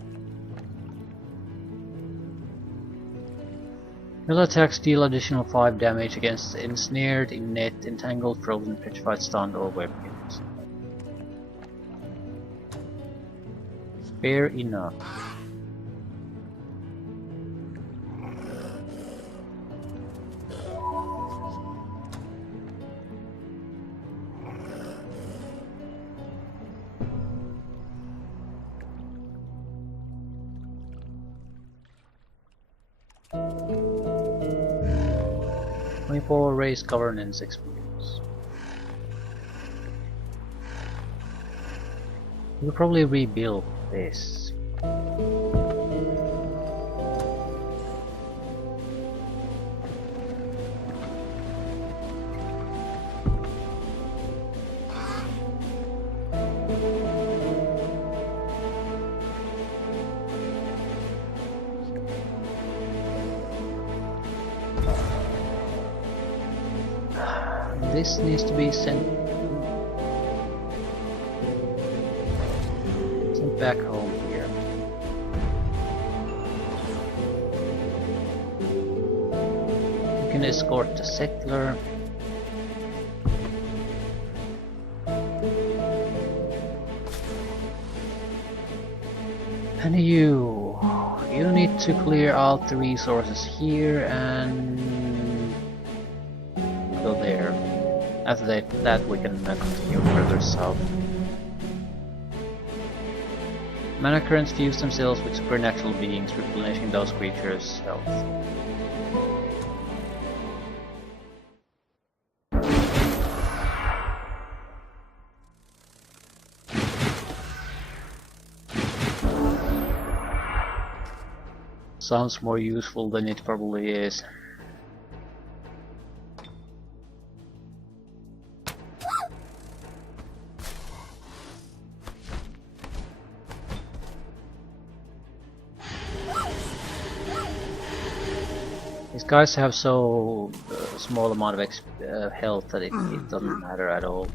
Melee attacks deal additional 5 damage against ensnared, net, entangled, frozen, petrified, stunned, or weapons. Fair enough. For race governance experience. We'll probably rebuild this. this needs to be sent back home here. You can escort the settler. And you need to clear out the resources here and go there. After that we can continue further south. Mana currents fuse themselves with supernatural beings, replenishing those creatures' health. Sounds more useful than it probably is. These guys have so small amount of health that it doesn't matter at all.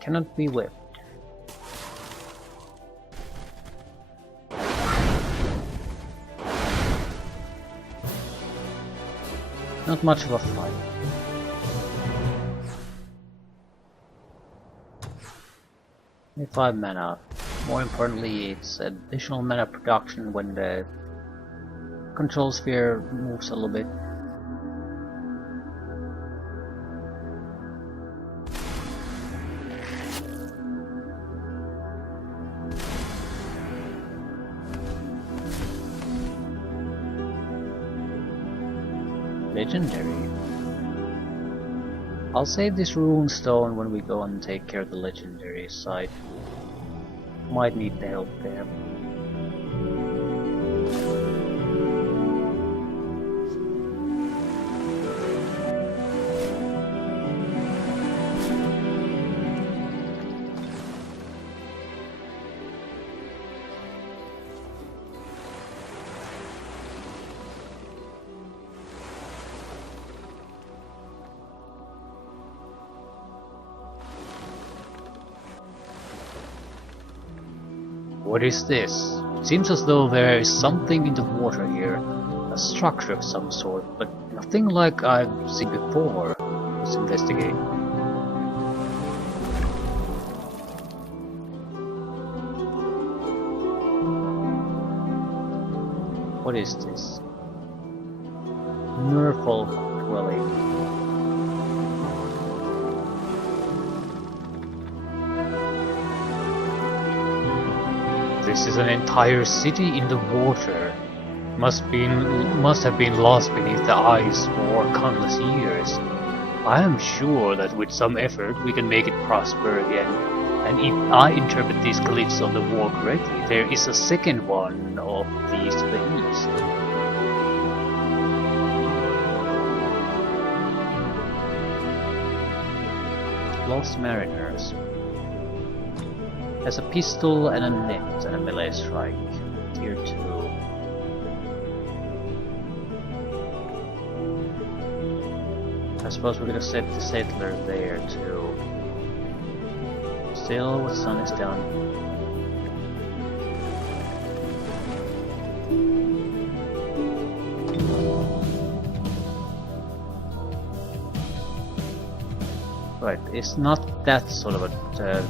Cannot be whipped. Not much of a fight. Only 5 mana. More importantly, it's additional mana production when the control sphere moves a little bit. Legendary. I'll save this rune stone when we go and take care of the legendary side. Might need the help there. What is this? It seems as though there is something in the water here. A structure of some sort, but nothing like I've seen before. Let's investigate. What is this? Merfolk dwelling. This is an entire city in the water. Must have been lost beneath the ice for countless years. I am sure that with some effort we can make it prosper again. And if I interpret these glyphs on the wall correctly, there is a second one of these to the east. Lost Mariners. Has a pistol and a net and a melee strike. Tier 2. I suppose we're gonna set the settler there too. Still, the sun is down. Right, it's not that sort of a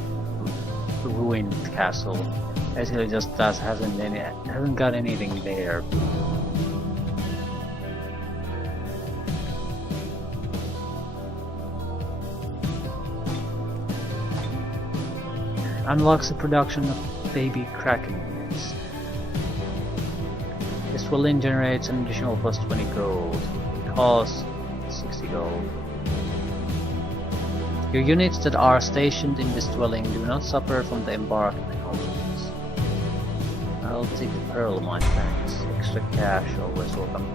ruined castle. Basically, just hasn't got anything there. Unlocks the production of baby kraken units. This will then generate an additional plus 20 gold. Cost 60 gold. Your units that are stationed in this dwelling do not suffer from the embark penalties. I'll take the pearl mine, thanks. Extra cash, always welcome.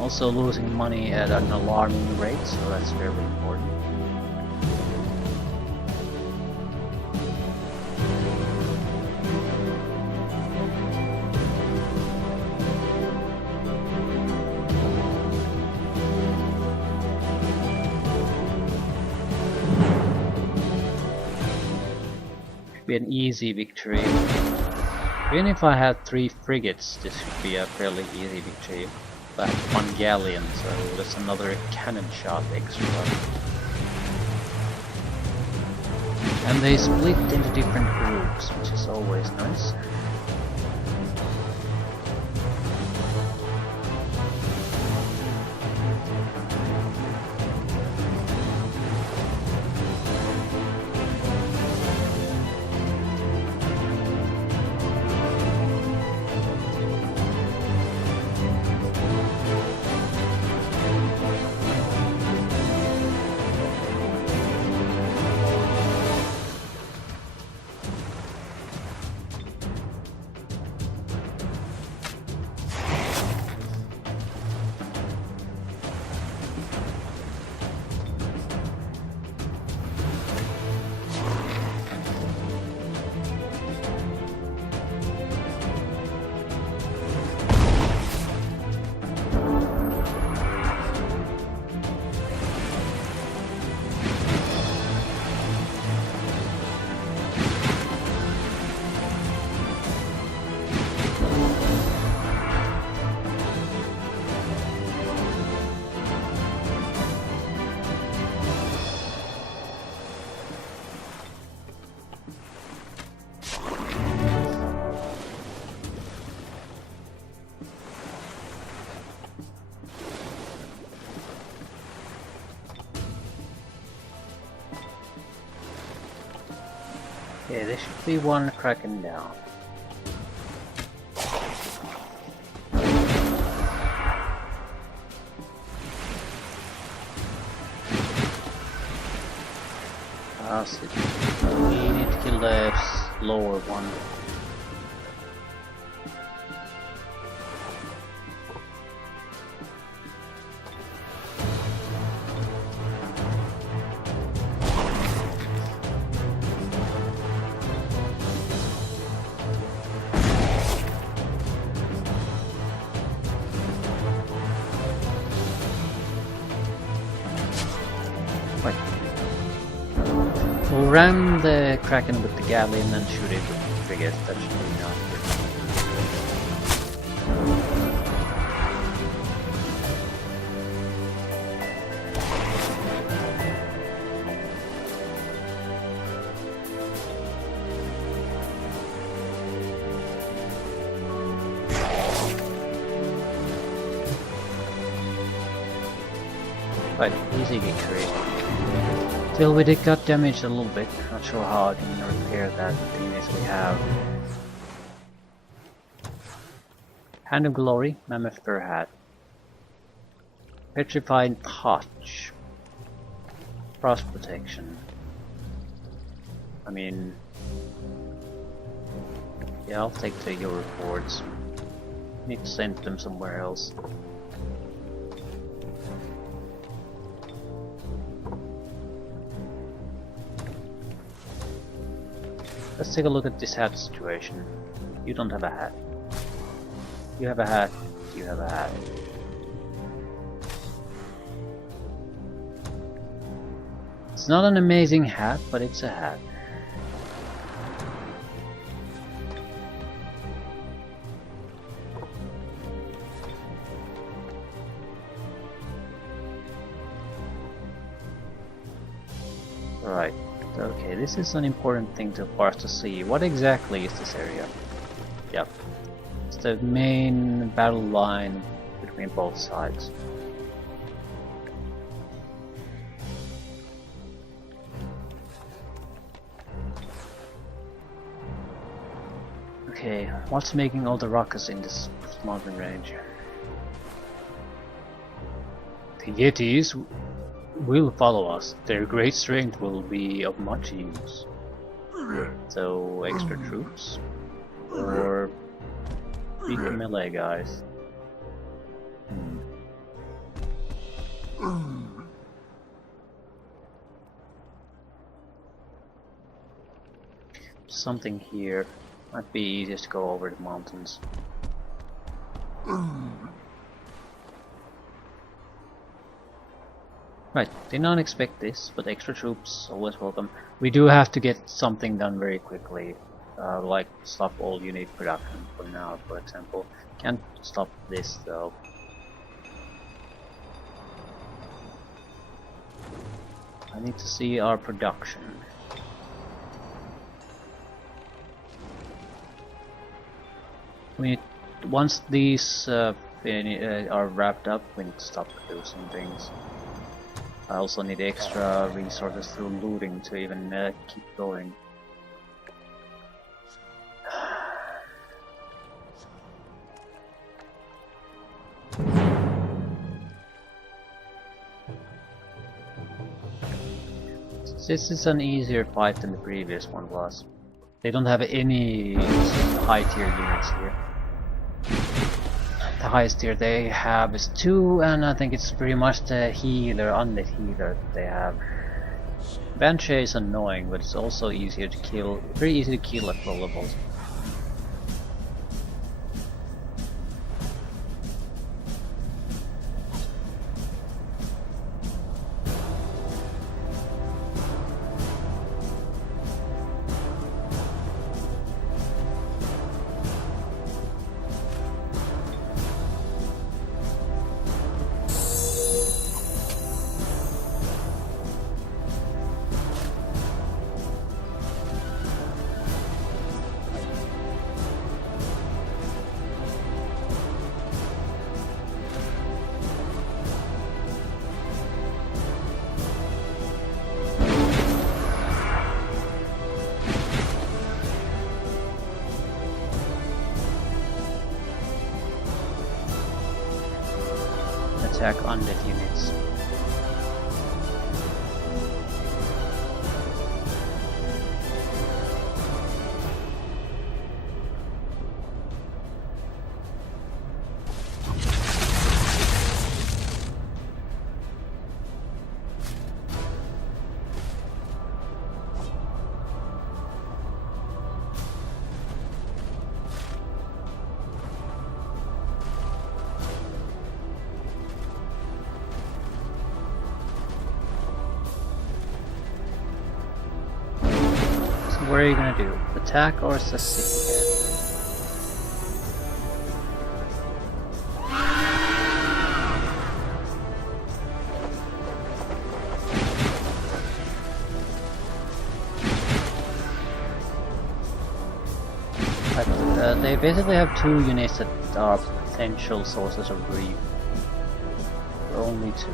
Also losing money at an alarming rate, so that's very important. Be an easy victory. Even if I had 3 frigates, this should be a fairly easy victory. But I have 1 galleon, so that's another cannon shot extra. And they split into different groups, which is always nice. Okay, there should be 1 Kraken down. How's it? We need to kill the lower one. We'll ram the Kraken with the galleon and shoot it with the frigate. That should be enough. Right, easy victory. Still, we did got damaged a little bit. Not sure how I can repair that with the units we have. Hand of Glory, Mammoth Fur Hat. Petrified Touch. Frost Protection. I mean... yeah, I'll take your reports. Need to send them somewhere else. Let's take a look at this hat situation. You don't have a hat. You have a hat. You have a hat. It's not an amazing hat, but it's a hat. Right. Okay, this is an important thing for us to see. What exactly is this area? Yep. It's the main battle line between both sides. Okay, what's making all the ruckus in this mountain range? The Yetis? will follow us. Their great strength will be of much use. So extra troops or weak melee guys. Something here. Might be easiest to go over the mountains. Right, did not expect this, but extra troops always welcome. We do have to get something done very quickly, like stop all unit production for now, for example. Can't stop this though. I need to see our production. Once these are wrapped up, we need to stop producing things. I also need extra resources through looting to even keep going. This is an easier fight than the previous one was. They don't have any high tier units here. The highest tier they have is 2, and I think it's pretty much the healer, undead healer that they have. Banshee is annoying, but it's also easier to kill, very easy to kill at low levels. Attack undead units. What are you gonna do? Attack or succeed here? They basically have 2 units that are potential sources of grief. Only 2.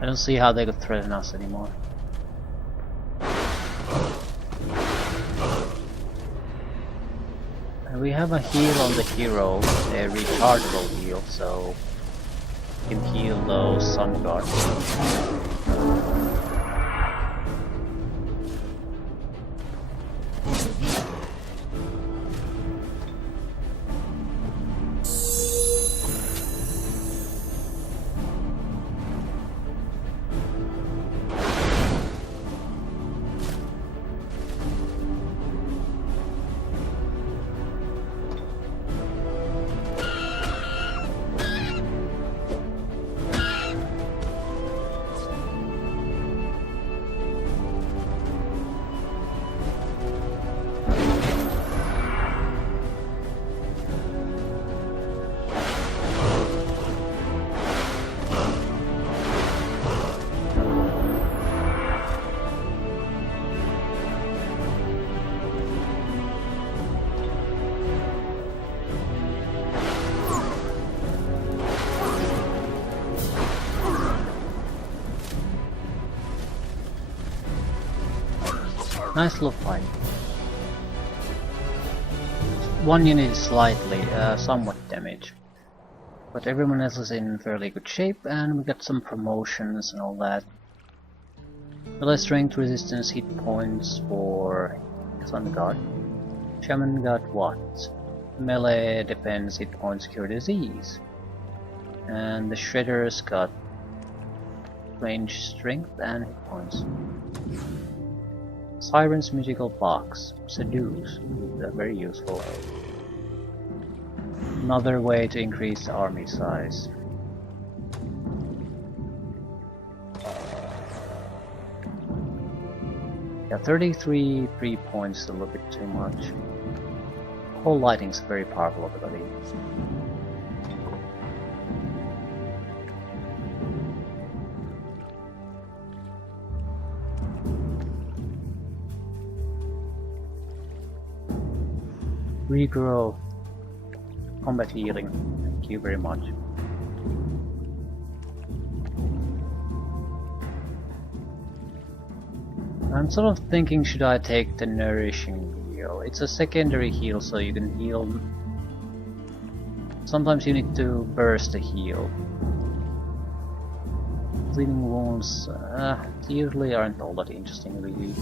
I don't see how they could threaten us anymore. And we have a heal on the hero, a rechargeable heal, so we can heal those sun guards. Nice little fight. One unit is slightly, somewhat damaged. But everyone else is in fairly good shape, and we got some promotions and all that. Melee strength, resistance, hit points for Sun God. Shaman got what? Melee defense, hit points, cure disease. And the Shredders got range strength and hit points. Siren's musical box, seduce, very useful. Another way to increase the army size. Yeah, 33 3 points is a little bit too much. Whole lighting's a very powerful ability. Regrow. Combat healing. Thank you very much. I'm sort of thinking, should I take the nourishing heal? It's a secondary heal, so you can heal. Sometimes you need to burst the heal. Bleeding wounds usually aren't all that interesting, really.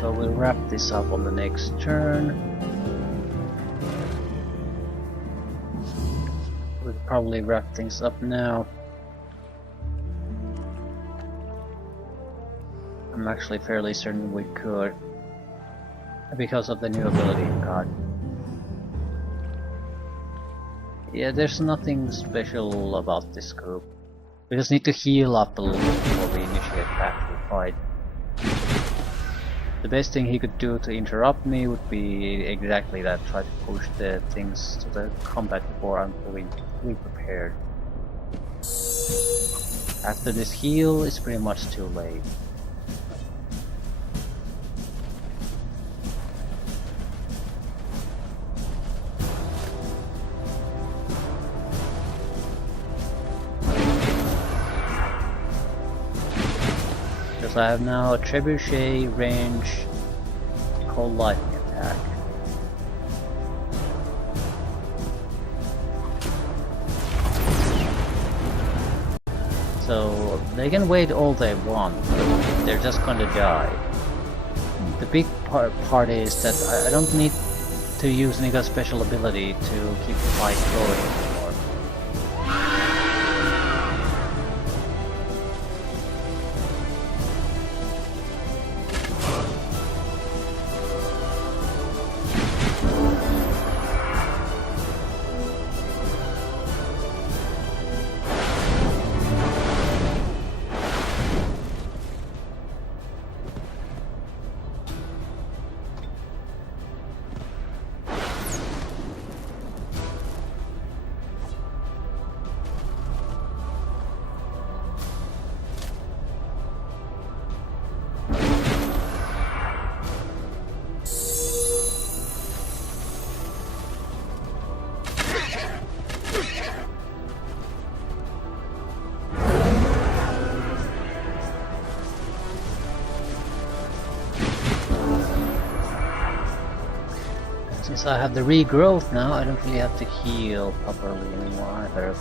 So we'll wrap this up on the next turn. We'll probably wrap things up now. I'm actually fairly certain we could, because of the new ability we got. Yeah, there's nothing special about this group. We just need to heal up a little bit before we initiate the actual fight. The best thing he could do to interrupt me would be exactly that, try to push the things to the combat before I'm fully prepared. After this heal, it's pretty much too late. Because I have now a trebuchet range cold lightning attack. So they can wait all they want, but they're just gonna die. The big part is that I don't need to use Nika's special ability to keep the fight going anymore. Since I have the regrowth now, I don't really have to heal properly anymore either.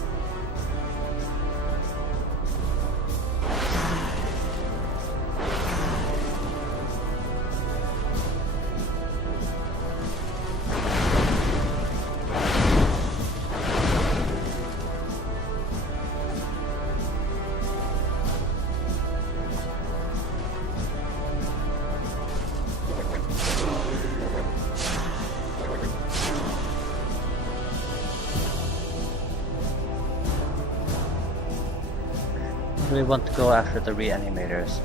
We want to go after the reanimators.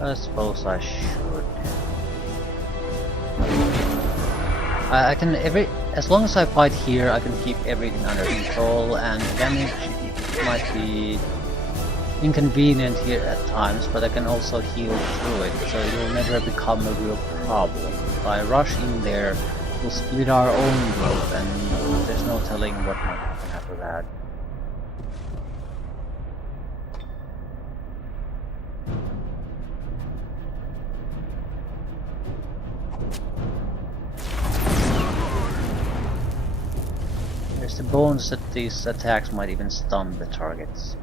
I suppose I should. I can as long as I fight here, I can keep everything under control, and damage might be inconvenient here at times, but I can also heal through it, so it will never become a real problem. If I rush in there, we'll split our own growth, and there's no telling what might happen after that. There's the bonus that these attacks might even stun the targets.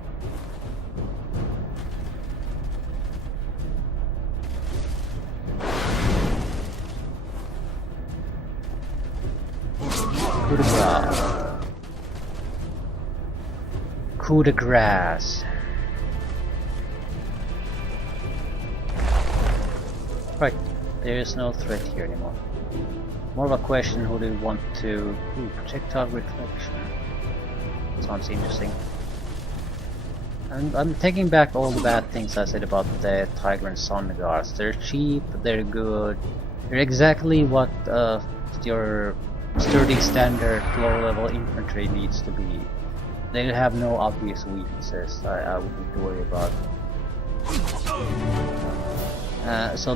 Coup de grace. Coup de grace. Right, there is no threat here anymore. More of a question, who do you want to... Ooh, projectile reflection. Sounds interesting. I'm taking back all the bad things I said about the Tigran Sun Guards. They're cheap, they're good, they're exactly what your sturdy standard low-level infantry needs to be. They have no obvious weaknesses I wouldn't worry about. So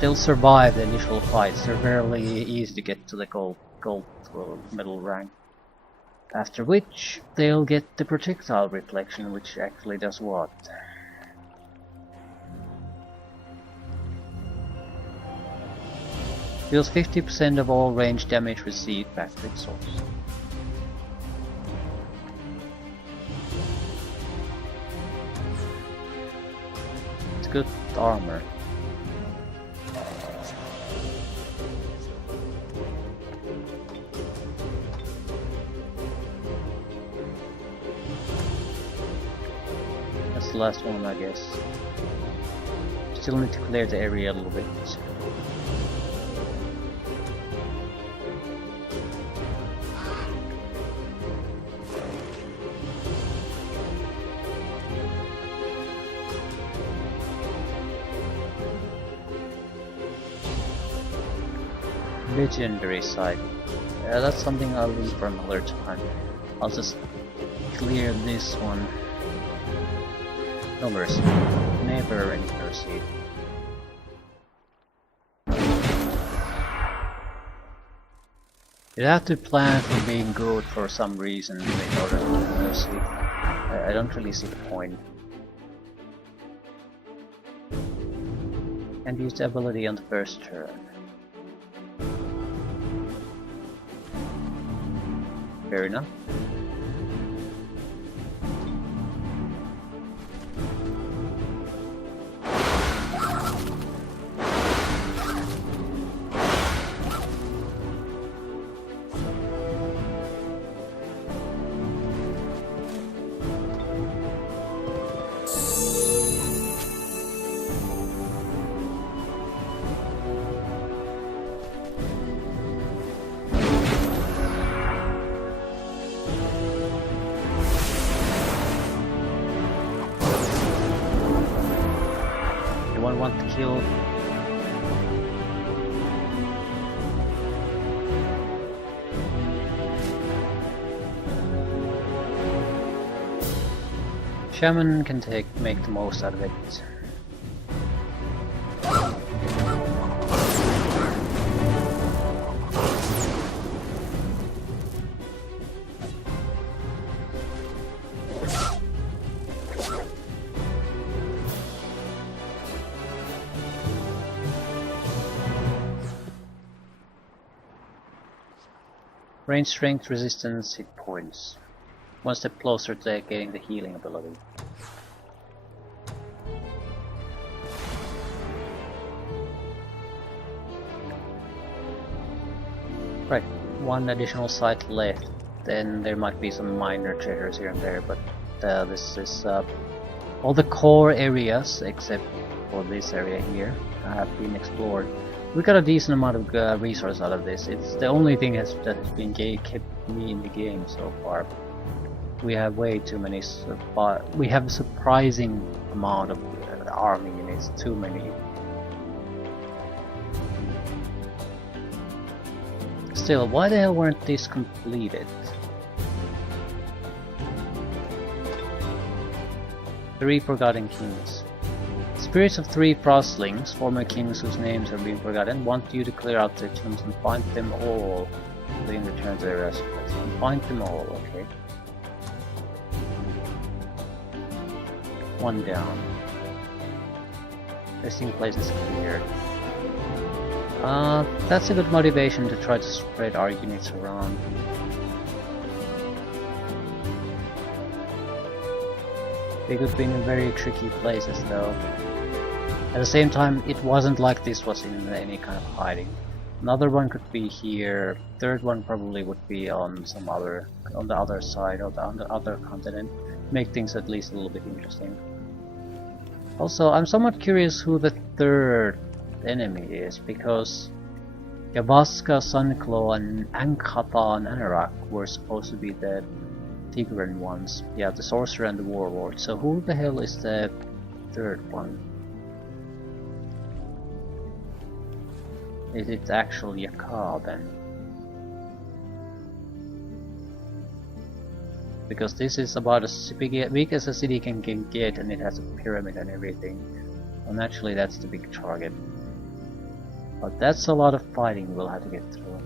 they'll survive the initial fights. They're fairly easy to get to the gold medal rank. After which they'll get the projectile reflection, which actually does what? Deals 50% of all range damage received back to its source. It's good armor. That's the last one, I guess. Still need to clear the area a little bit. Legendary site. That's something I'll leave for another time. I'll just clear this one. No mercy. Never any mercy. You have to plan for being good for some reason in order to do mercy. I don't really see the point. And use the ability on the first turn. Fair enough. Want to kill. Shaman can make the most out of it. Range strength, resistance, hit points. One step closer to getting the healing ability. Right, one additional site left. Then there might be some minor treasures here and there, but this is all the core areas except for this area here have been explored. We got a decent amount of resource out of this. It's the only thing that has been kept me in the game so far. We have way too many. We have a surprising amount of army, and it's too many. still, why the hell weren't these completed? 3 forgotten kings. Spirits of 3 frostlings, former kings whose names are being forgotten, want you to clear out their tombs and find them all. Then return to their residence. And find them all, okay. 1 down. Resting place is cleared. That's a good motivation to try to spread our units around. They could be in very tricky places though. At the same time, it wasn't like this was in any kind of hiding. Another one could be here. Third one probably would be on some other, on the other side or on the other continent. Make things at least a little bit interesting. Also, I'm somewhat curious who the third enemy is, because Yavaska, Sunclaw, and Ankhata and Anorak were supposed to be the Tigran ones. Yeah, the sorcerer and the warlord. So who the hell is the third one? Is it actually Yakar then? Because this is about as big as a city can get, and it has a pyramid and everything. And naturally that's the big target. But that's a lot of fighting we'll have to get through.